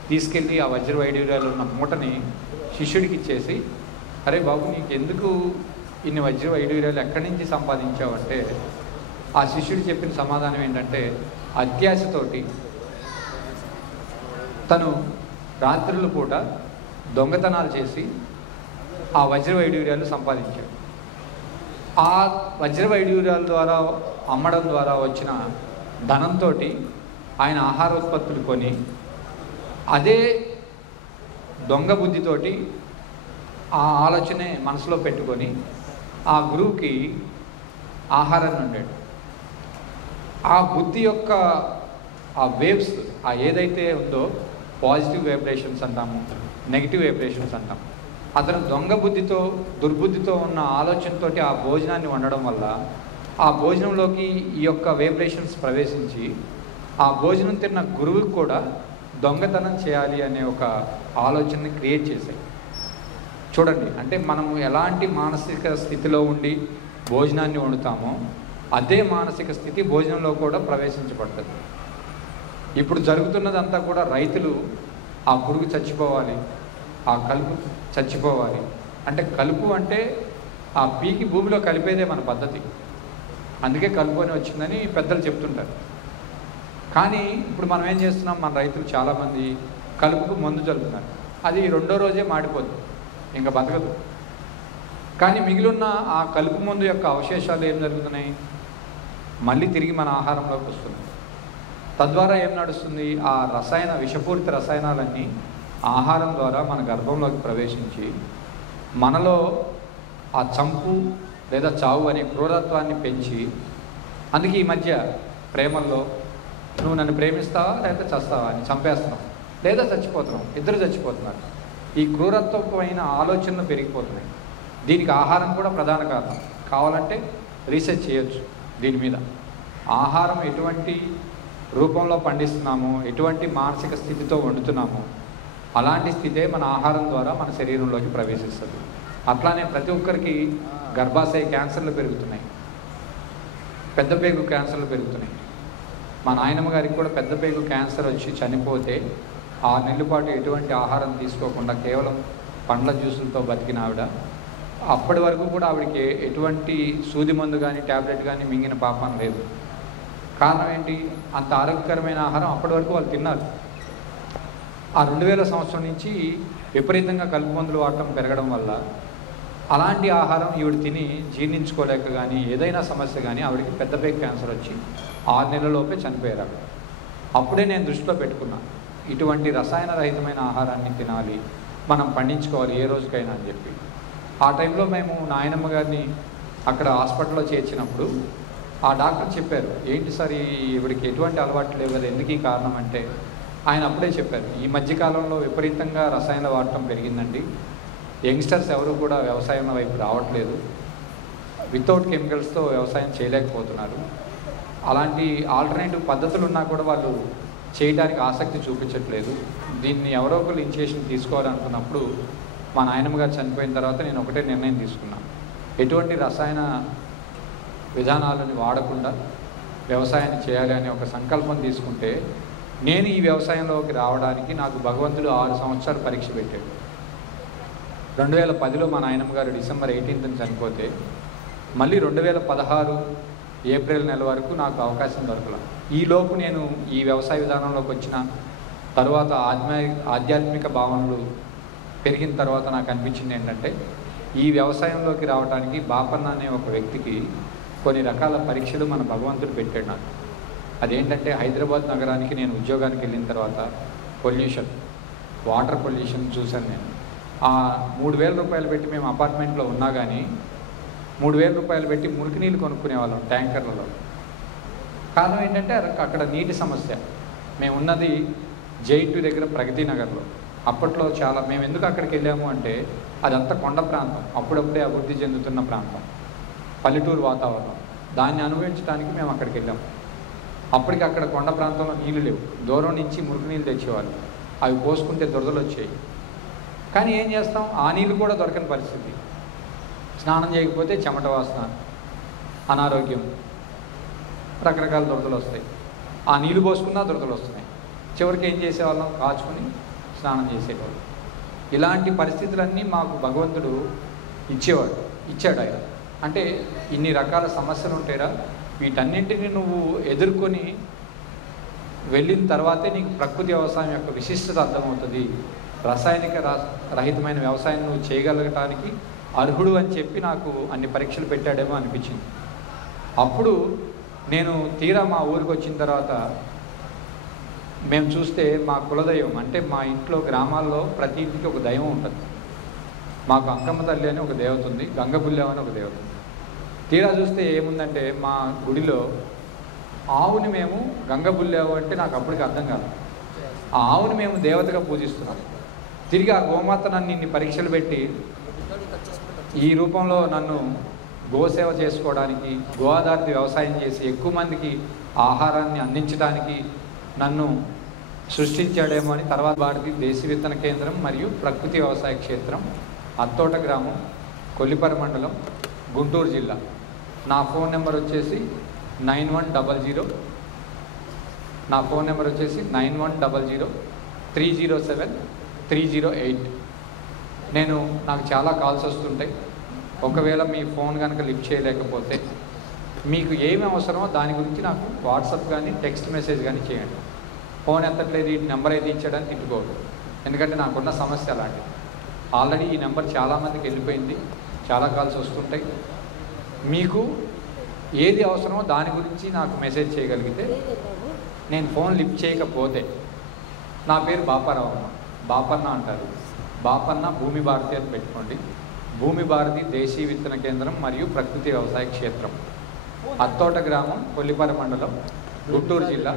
తీసుకెళ్ళి ఆ వజ్ర వైడూర్యాలు ఉన్న మూటని శిష్యుడికి ఇచ్చేసి, అరే బాబు నీకు ఎందుకు ఇన్ని వజ్ర వైడూర్యాలు ఎక్కడి నుంచి సంపాదించావు అంటే ఆ శిష్యుడు చెప్పిన సమాధానం ఏంటంటే అత్యాశతోటి తను రాత్రుల పూట దొంగతనాలు చేసి ఆ వజ్ర వైడూర్యాలు సంపాదించాడు. ఆ వజ్ర వైడూర్యాల ద్వారా అమ్మడం ద్వారా వచ్చిన ధనంతో ఆయన ఆహారోత్పత్తులు కొని అదే దొంగ బుద్ధితోటి ఆ ఆలోచనే మనసులో పెట్టుకొని ఆ గురువుకి ఆహారాన్ని వండాడు. ఆ బుద్ధి యొక్క ఆ వేవ్స్ ఆ ఏదైతే ఉందో పాజిటివ్ వైబ్రేషన్స్ అంటాము, నెగిటివ్ వైబ్రేషన్స్ అంటాము. అతను దొంగ బుద్ధితో దుర్బుద్ధితో ఉన్న ఆలోచనతో ఆ భోజనాన్ని వండడం వల్ల ఆ భోజనంలోకి ఈ యొక్క వైబ్రేషన్స్ ప్రవేశించి ఆ భోజనం తిన్న గురువుకి కూడా దొంగతనం చేయాలి అనే ఒక ఆలోచనని క్రియేట్ చేశాయి. చూడండి, అంటే మనము ఎలాంటి మానసిక స్థితిలో ఉండి భోజనాన్ని వండుతామో అదే మానసిక స్థితి భోజనంలో కూడా ప్రవేశించబడుతుంది. ఇప్పుడు జరుగుతున్నదంతా కూడా రైతులు ఆ పురుగు చచ్చిపోవాలి, ఆ కలుపు చచ్చిపోవాలి అంటే, కలుపు అంటే ఆ పీకి భూమిలో కలిపేదే మన పద్ధతి, అందుకే కలుపు అని వచ్చిందని పెద్దలు చెప్తుంటారు. కానీ ఇప్పుడు మనం ఏం చేస్తున్నాం, మన రైతులు చాలామంది కలుపుకు మందు చల్లుతున్నారు. అది రెండో రోజే మాడిపోతుంది, ఇంకా బతకదు. కానీ మిగిలిన ఆ కలుపు మందు యొక్క అవశేషాలు ఏం జరుగుతున్నాయి, మళ్ళీ తిరిగి మన ఆహారంలోకి వస్తుంది. తద్వారా ఏం నడుస్తుంది, ఆ రసాయన విషపూరిత రసాయనాలన్నీ ఆహారం ద్వారా మన గర్భంలోకి ప్రవేశించి మనలో ఆ చంపు లేదా చావు అనే క్రూరత్వాన్ని పెంచి, అందుకే ఈ మధ్య ప్రేమల్లో నువ్వు నన్ను ప్రేమిస్తావా లేదా చస్తావా అని చంపేస్తున్నావు, లేదా చచ్చిపోతున్నావు, ఇద్దరు చచ్చిపోతున్నారు. ఈ క్రూరత్వమైన ఆలోచనలు పెరిగిపోతున్నాయి. దీనికి ఆహారం కూడా ప్రధాన కారణం. కావాలంటే రీసెర్చ్ చేయొచ్చు దీని మీద. ఆహారం ఎటువంటి రూపంలో పండిస్తున్నామో, ఎటువంటి మానసిక స్థితితో వండుతున్నామో అలాంటి స్థితే మన ఆహారం ద్వారా మన శరీరంలోకి ప్రవేశిస్తుంది. అట్లానే ప్రతి ఒక్కరికి గర్భాశయ క్యాన్సర్లు పెరుగుతున్నాయి, పెద్ద పేగు క్యాన్సర్లు పెరుగుతున్నాయి. మా నాయనమ్మ గారికి కూడా పెద్ద పేగు క్యాన్సర్ వచ్చి చనిపోతే 6 నెలల పాటు ఎటువంటి ఆహారం తీసుకోకుండా కేవలం పండ్ల జ్యూసులతో బతికిన ఆవిడ, అప్పటి వరకు కూడా ఆవిడకి ఎటువంటి సూది మందు కానీ ట్యాబ్లెట్ కానీ మింగిన పాపం లేదు. కారణం ఏంటి, అంత ఆరోగ్యకరమైన ఆహారం అప్పటి వరకు వాళ్ళు తిన్నారు. ఆ 2000 సంవత్సరం నుంచి విపరీతంగా కలుపు మందులు వాడటం పెరగడం వల్ల అలాంటి ఆహారం ఈవిడ తిని జీర్ణించుకోలేక కానీ ఏదైనా సమస్య కానీ ఆవిడకి పెద్ద పేగు క్యాన్సర్ వచ్చి 6 నెలలలోపే చనిపోయారు. అప్పుడే నేను దృష్టిలో పెట్టుకున్నా, ఇటువంటి రసాయన రహితమైన ఆహారాన్ని తినాలి, మనం పండించుకోవాలి ఏ రోజుకైనా అని చెప్పి. ఆ టైంలో మేము నాయనమ్మ గారిని అక్కడ హాస్పిటల్లో చేర్చినప్పుడు ఆ డాక్టర్ చెప్పారు, ఏంటి సార్ ఈవిడికి ఎటువంటి అలవాట్లు లేవు కదా, ఎందుకు ఈ కారణం అంటే ఆయన అప్పుడే చెప్పారు, ఈ మధ్యకాలంలో విపరీతంగా రసాయన వాడటం పెరిగిందండి, యంగ్స్టర్స్ ఎవరు కూడా వ్యవసాయం వైపు రావట్లేదు, వితౌట్ కెమికల్స్తో వ్యవసాయం చేయలేకపోతున్నారు, అలాంటి ఆల్టర్నేటివ్ పద్ధతులు ఉన్నా కూడా వాళ్ళు చేయడానికి ఆసక్తి చూపించట్లేదు, దీన్ని ఎవరో ఒకరు ఇనిషియేషన్ తీసుకోవాలనుకున్నప్పుడు మా నాయనమ్మ గారు చనిపోయిన తర్వాత నేను ఒకటే నిర్ణయం తీసుకున్నాను, ఎటువంటి రసాయన విధానాలను వాడకుండా వ్యవసాయాన్ని చేయాలి అనే ఒక సంకల్పం తీసుకుంటే నేను ఈ వ్యవసాయంలోకి రావడానికి నాకు భగవంతుడు 6 సంవత్సరాలు పరీక్ష పెట్టాడు. 2010లో మా నాయనమ్మ గారు డిసెంబర్ 18న చనిపోతే మళ్ళీ 2016 ఏప్రిల్ నెల వరకు నాకు అవకాశం దొరకల. ఈలోపు నేను ఈ వ్యవసాయ విధానంలోకి వచ్చిన తర్వాత ఆధ్యాత్మిక భావనలు పెరిగిన తర్వాత నాకు అనిపించింది ఏంటంటే ఈ వ్యవసాయంలోకి రావడానికి బాపన్న అనే ఒక వ్యక్తికి కొన్ని రకాల పరీక్షలు మన భగవంతుడు పెట్టాడు నాకు. అదేంటంటే హైదరాబాద్ నగరానికి నేను ఉద్యోగానికి వెళ్ళిన తర్వాత పొల్యూషన్, వాటర్ పొల్యూషన్ చూశాను నేను. ఆ 3,000 రూపాయలు పెట్టి మేము అపార్ట్మెంట్లో ఉన్నా కానీ 3,000 రూపాయలు పెట్టి మురికి నీళ్ళు కొనుక్కునే వాళ్ళం ట్యాంకర్లలో. కారణం ఏంటంటే అక్కడ నీటి సమస్య. మేము ఉన్నది జైటు దగ్గర ప్రగతి నగర్లో. అప్పట్లో చాలా మేము ఎందుకు అక్కడికి వెళ్ళాము అంటే అదంతా కొండ ప్రాంతం, అప్పుడప్పుడే అభివృద్ధి చెందుతున్న ప్రాంతం, పల్లెటూరు వాతావరణం. దాన్ని అనుభవించడానికి మేము అక్కడికి వెళ్ళాము. అప్పటికి అక్కడ కొండ ప్రాంతంలో నీళ్ళు లేవు, దూరం నుంచి మురికి నీళ్ళు తెచ్చేవాళ్ళు. అవి పోసుకుంటే దురదలు వచ్చాయి. కానీ ఏం చేస్తాం, ఆ నీళ్ళు కూడా దొరకని పరిస్థితి. స్నానం చేయకపోతే చెమట వాసన, అనారోగ్యం, రకరకాల దురదలు వస్తాయి. ఆ నీళ్ళు పోసుకున్నా దురదలు వస్తున్నాయి. చివరికి ఏం చేసేవాళ్ళం, కాచుకొని స్నానం చేసేవాళ్ళు. ఇలాంటి పరిస్థితులన్నీ మాకు భగవంతుడు ఇచ్చాడు ఆయన. అంటే ఇన్ని రకాల సమస్యలు ఉంటాయిరా, వీటన్నింటినీ నువ్వు ఎదుర్కొని వెళ్ళిన తర్వాతే నీకు ప్రకృతి వ్యవసాయం యొక్క విశిష్టత అర్థమవుతుంది. రసాయనిక రహితమైన వ్యవసాయం నువ్వు చేయగలగటానికి అర్హుడు అని చెప్పి నాకు అన్ని పరీక్షలు పెట్టాడేమో అనిపించింది. అప్పుడు నేను తీరా మా ఊరికి వచ్చిన తర్వాత మేము చూస్తే మా కులదైవం, అంటే మా ఇంట్లో గ్రామాల్లో ప్రతి ఇంటికి ఒక దైవం ఉంటుంది. మాకు అంకమ్మ తల్లి అని ఒక దేవత ఉంది, గంగబుల్లెవ అని ఒక దేవత ఉంది. తీరా చూస్తే ఏముందంటే మా గుడిలో ఆవుని మేము గంగబుల్లెవ అంటే నాకు అప్పటికి అర్థం కాదు. ఆ ఆవుని మేము దేవతగా పూజిస్తున్నాం. తిరిగి ఆ గోమాత నన్ను ఇన్ని పరీక్షలు పెట్టి ఈ రూపంలో నన్ను గోసేవ చేసుకోవడానికి, గో ఆధారిత వ్యవసాయం చేసి ఎక్కువ మందికి ఆహారాన్ని అందించడానికి నన్ను సృష్టించాడేమో అని తర్వాత భారతీయ దేశీ విత్తన కేంద్రం మరియు ప్రకృతి వ్యవసాయ క్షేత్రం, అత్తోట గ్రామం, కొల్లిపర మండలం, గుంటూరు జిల్లా. నా ఫోన్ నెంబర్ వచ్చేసి 9100-307-308. నాకు చాలా కాల్స్ వస్తుంటాయి. ఒకవేళ మీ ఫోన్ కనుక లిఫ్ట్ చేయలేకపోతే మీకు ఏమి అవసరమో దాని గురించి నాకు వాట్సాప్ కానీ టెక్స్ట్ మెసేజ్ కానీ చేయండి. ఫోన్ ఎత్తట్లేదు, ఈ నెంబర్ అయితే ఇచ్చాడని తిట్టుకోవద్దు. ఎందుకంటే నాకున్న సమస్య అలాంటిది. ఆల్రెడీ ఈ నెంబర్ చాలామందికి వెళ్ళిపోయింది, చాలా కాల్స్ వస్తుంటాయి. మీకు ఏది అవసరమో దాని గురించి నాకు మెసేజ్ చేయగలిగితే, నేను ఫోన్ లిఫ్ట్ చేయకపోతే, నా పేరు బాపారావు, బాపన్న అంటారు. బాపన్న భూమి భారతి అని పెట్టుకోండి. భూమి భారతి దేశీ విత్తన కేంద్రం మరియు ప్రకృతి వ్యవసాయ క్షేత్రం, అత్తోట గ్రామం, కొల్లిపర మండలం, గుంటూరు జిల్లా.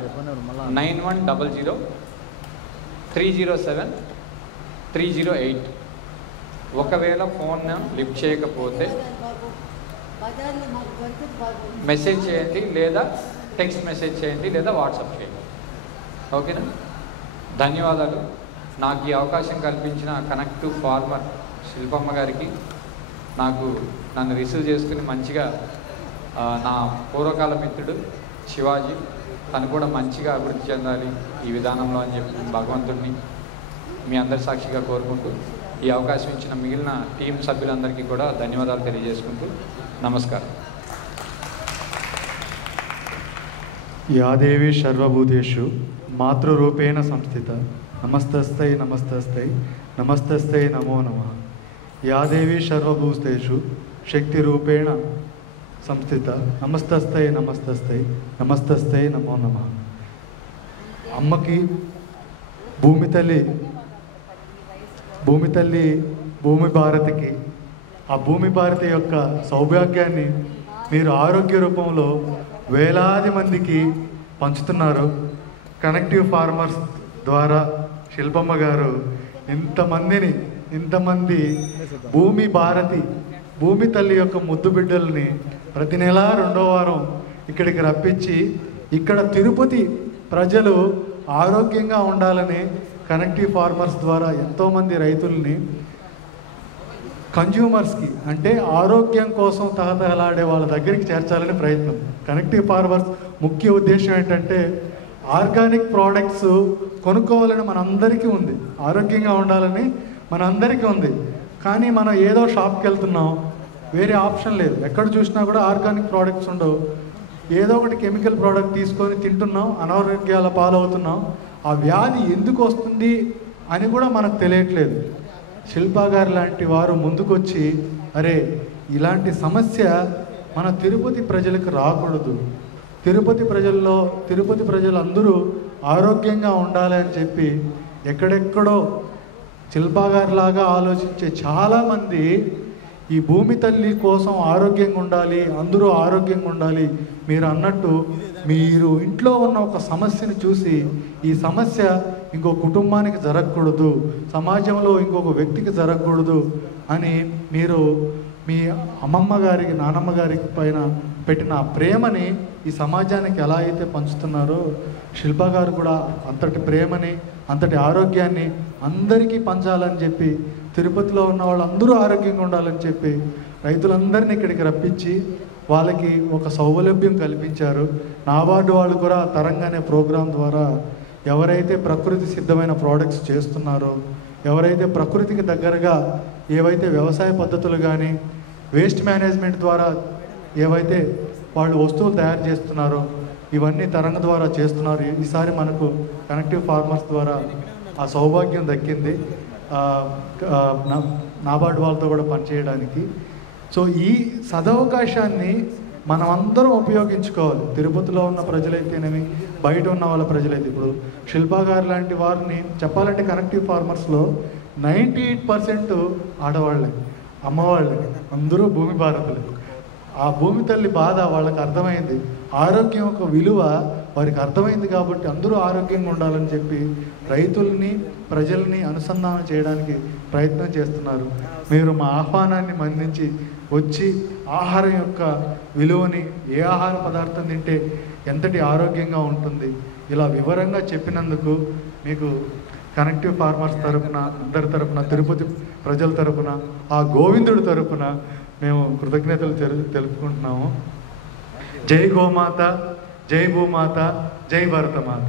9100-307-308. ఒకవేళ ఫోన్ లిఫ్ట్ చేయకపోతే మెసేజ్ చేయండి, లేదా టెక్స్ట్ మెసేజ్ చేయండి, లేదా వాట్సాప్ చేయండి. ఓకేనా? ధన్యవాదాలు. నాకు ఈ అవకాశం కల్పించిన కనెక్ట్ టు ఫార్మర్ శిల్పమ్మ గారికి, నన్ను రిసీవ్ చేసుకుని మంచిగా నా పూర్వకాల మిత్రుడు శివాజీ, తను కూడా మంచిగా అభివృద్ధి చెందాలి ఈ విధానంలో అని చెప్పి భగవంతుడిని మీ అందరి సాక్షిగా కోరుకుంటూ, ఈ అవకాశం ఇచ్చిన మిగిలిన టీం సభ్యులందరికీ కూడా ధన్యవాదాలు తెలియజేసుకుంటూ నమస్కారం. యాదేవి సర్వభూతేషు మాతృరూపేణ సంస్థిత నమస్తస్తై నమస్తస్తై నమస్తస్తై నమో నమః. యాదేవి సర్వభూతేషు శక్తిరూపేణ సంస్థిత నమస్తస్తై నమస్తస్తై నమస్తస్తై నమో నమః. అమ్మకి భూమి తల్లి భూమి భారతికి, ఆ భూమి భారతి యొక్క సౌభాగ్యాన్ని మీరు ఆరోగ్య రూపంలో వేలాది మందికి పంచుతున్నారు. కనెక్టివ్ ఫార్మర్స్ ద్వారా శిల్పమ్మ గారు ఇంతమంది భూమి భారతి, భూమి తల్లి యొక్క ముద్దు బిడ్డల్ని ప్రతి నెల 2వ వారం ఇక్కడికి రప్పించి, ఇక్కడ తిరుపతి ప్రజలు ఆరోగ్యంగా ఉండాలని కనెక్టివ్ ఫార్మర్స్ ద్వారా ఎంతోమంది రైతుల్ని కన్జ్యూమర్స్కి, అంటే ఆరోగ్యం కోసం తహతహలాడే వాళ్ళ దగ్గరికి చేర్చాలని ప్రయత్నం. కనెక్టివ్ ఫార్మర్స్ ముఖ్య ఉద్దేశం ఏంటంటే ఆర్గానిక్ ప్రోడక్ట్స్ కొనుక్కోవాలని మనందరికీ ఉంది, ఆరోగ్యంగా ఉండాలని మనందరికీ ఉంది. కానీ మనం ఏదో షాప్కి వెళ్తున్నాం, వేరే ఆప్షన్ లేదు. ఎక్కడ చూసినా కూడా ఆర్గానిక్ ప్రోడక్ట్స్ ఉండవు. ఏదో ఒకటి కెమికల్ ప్రోడక్ట్ తీసుకొని తింటున్నాం, అనారోగ్యాల పాలవుతున్నాం. ఆ వ్యాధి ఎందుకు వస్తుంది అని కూడా మనకు తెలియట్లేదు. శిల్పా గారు లాంటి వారు ముందుకొచ్చి, అరే ఇలాంటి సమస్య మన తిరుపతి ప్రజలకు రాకూడదు, తిరుపతి ప్రజలందరూ ఆరోగ్యంగా ఉండాలి అని చెప్పి ఎక్కడెక్కడో శిల్పా గారిలాగా ఆలోచించే చాలామంది ఈ భూమి తల్లి కోసం ఆరోగ్యంగా ఉండాలి, అందరూ ఆరోగ్యంగా ఉండాలి. మీరు అన్నట్టు మీరు ఇంట్లో ఉన్న ఒక సమస్యను చూసి ఈ సమస్య ఇంకో కుటుంబానికి జరగకూడదు, సమాజంలో ఇంకొక వ్యక్తికి జరగకూడదు అని మీరు మీ అమ్మమ్మ గారికి నానమ్మ గారికి పైన పెట్టిన ఆ ప్రేమని ఈ సమాజానికి ఎలా అయితే పంచుతున్నారో శిల్పా గారు కూడా అంతటి ప్రేమని అంతటి ఆరోగ్యాన్ని అందరికీ పంచాలని చెప్పి తిరుపతిలో ఉన్న వాళ్ళందరూ ఆరోగ్యంగా ఉండాలని చెప్పి రైతులందరినీ ఇక్కడికి రప్పించి వాళ్ళకి ఒక సౌలభ్యం కల్పించారు. నాబార్డు వాళ్ళు కూడా తరంగా అనే ప్రోగ్రాం ద్వారా ఎవరైతే ప్రకృతి సిద్ధమైన ప్రోడక్ట్స్ చేస్తున్నారో, ఎవరైతే ప్రకృతికి దగ్గరగా ఏవైతే వ్యవసాయ పద్ధతులు కానీ వేస్ట్ మేనేజ్మెంట్ ద్వారా ఏవైతే వాళ్ళు వస్తువులు తయారు చేస్తున్నారో ఇవన్నీ తరంగ ద్వారా చేస్తున్నారు. ఈసారి మనకు కనెక్టివ్ ఫార్మర్స్ ద్వారా ఆ సౌభాగ్యం దక్కింది నాబార్డు వాళ్ళతో కూడా పనిచేయడానికి. సో ఈ సదవకాశాన్ని మనం అందరం ఉపయోగించుకోవాలి. తిరుపతిలో ఉన్న ప్రజలైతేనేమి, బయట ఉన్న వాళ్ళ ప్రజలైతే. ఇప్పుడు శిల్పా గారు లాంటి వారిని చెప్పాలంటే కనెక్టివ్ ఫార్మర్స్లో 98% ఆడవాళ్ళే, అమ్మవాళ్ళే, అందరూ భూమి భారతులే. ఆ భూమి తల్లి బాధ వాళ్ళకి అర్థమైంది, ఆరోగ్యం ఒక విలువ వారికి అర్థమైంది. కాబట్టి అందరూ ఆరోగ్యంగా ఉండాలని చెప్పి రైతుల్ని ప్రజల్ని అనుసంధానం చేయడానికి ప్రయత్నం చేస్తున్నారు. మీరు మా ఆహ్వానాన్ని మన్నించి వచ్చి ఆహారం యొక్క విలువని, ఏ ఆహార పదార్థం తింటే ఎంతటి ఆరోగ్యంగా ఉంటుంది ఇలా వివరంగా చెప్పినందుకు మీకు కనెక్టివ్ ఫార్మర్స్ తరపున, అందరి తరపున, తిరుపతి ప్రజల తరపున, ఆ గోవిందుడి తరపున మేము కృతజ్ఞతలు తెలుపుకుంటున్నాము. జై గోమాత, జై భూమాత, జై భరతమాత.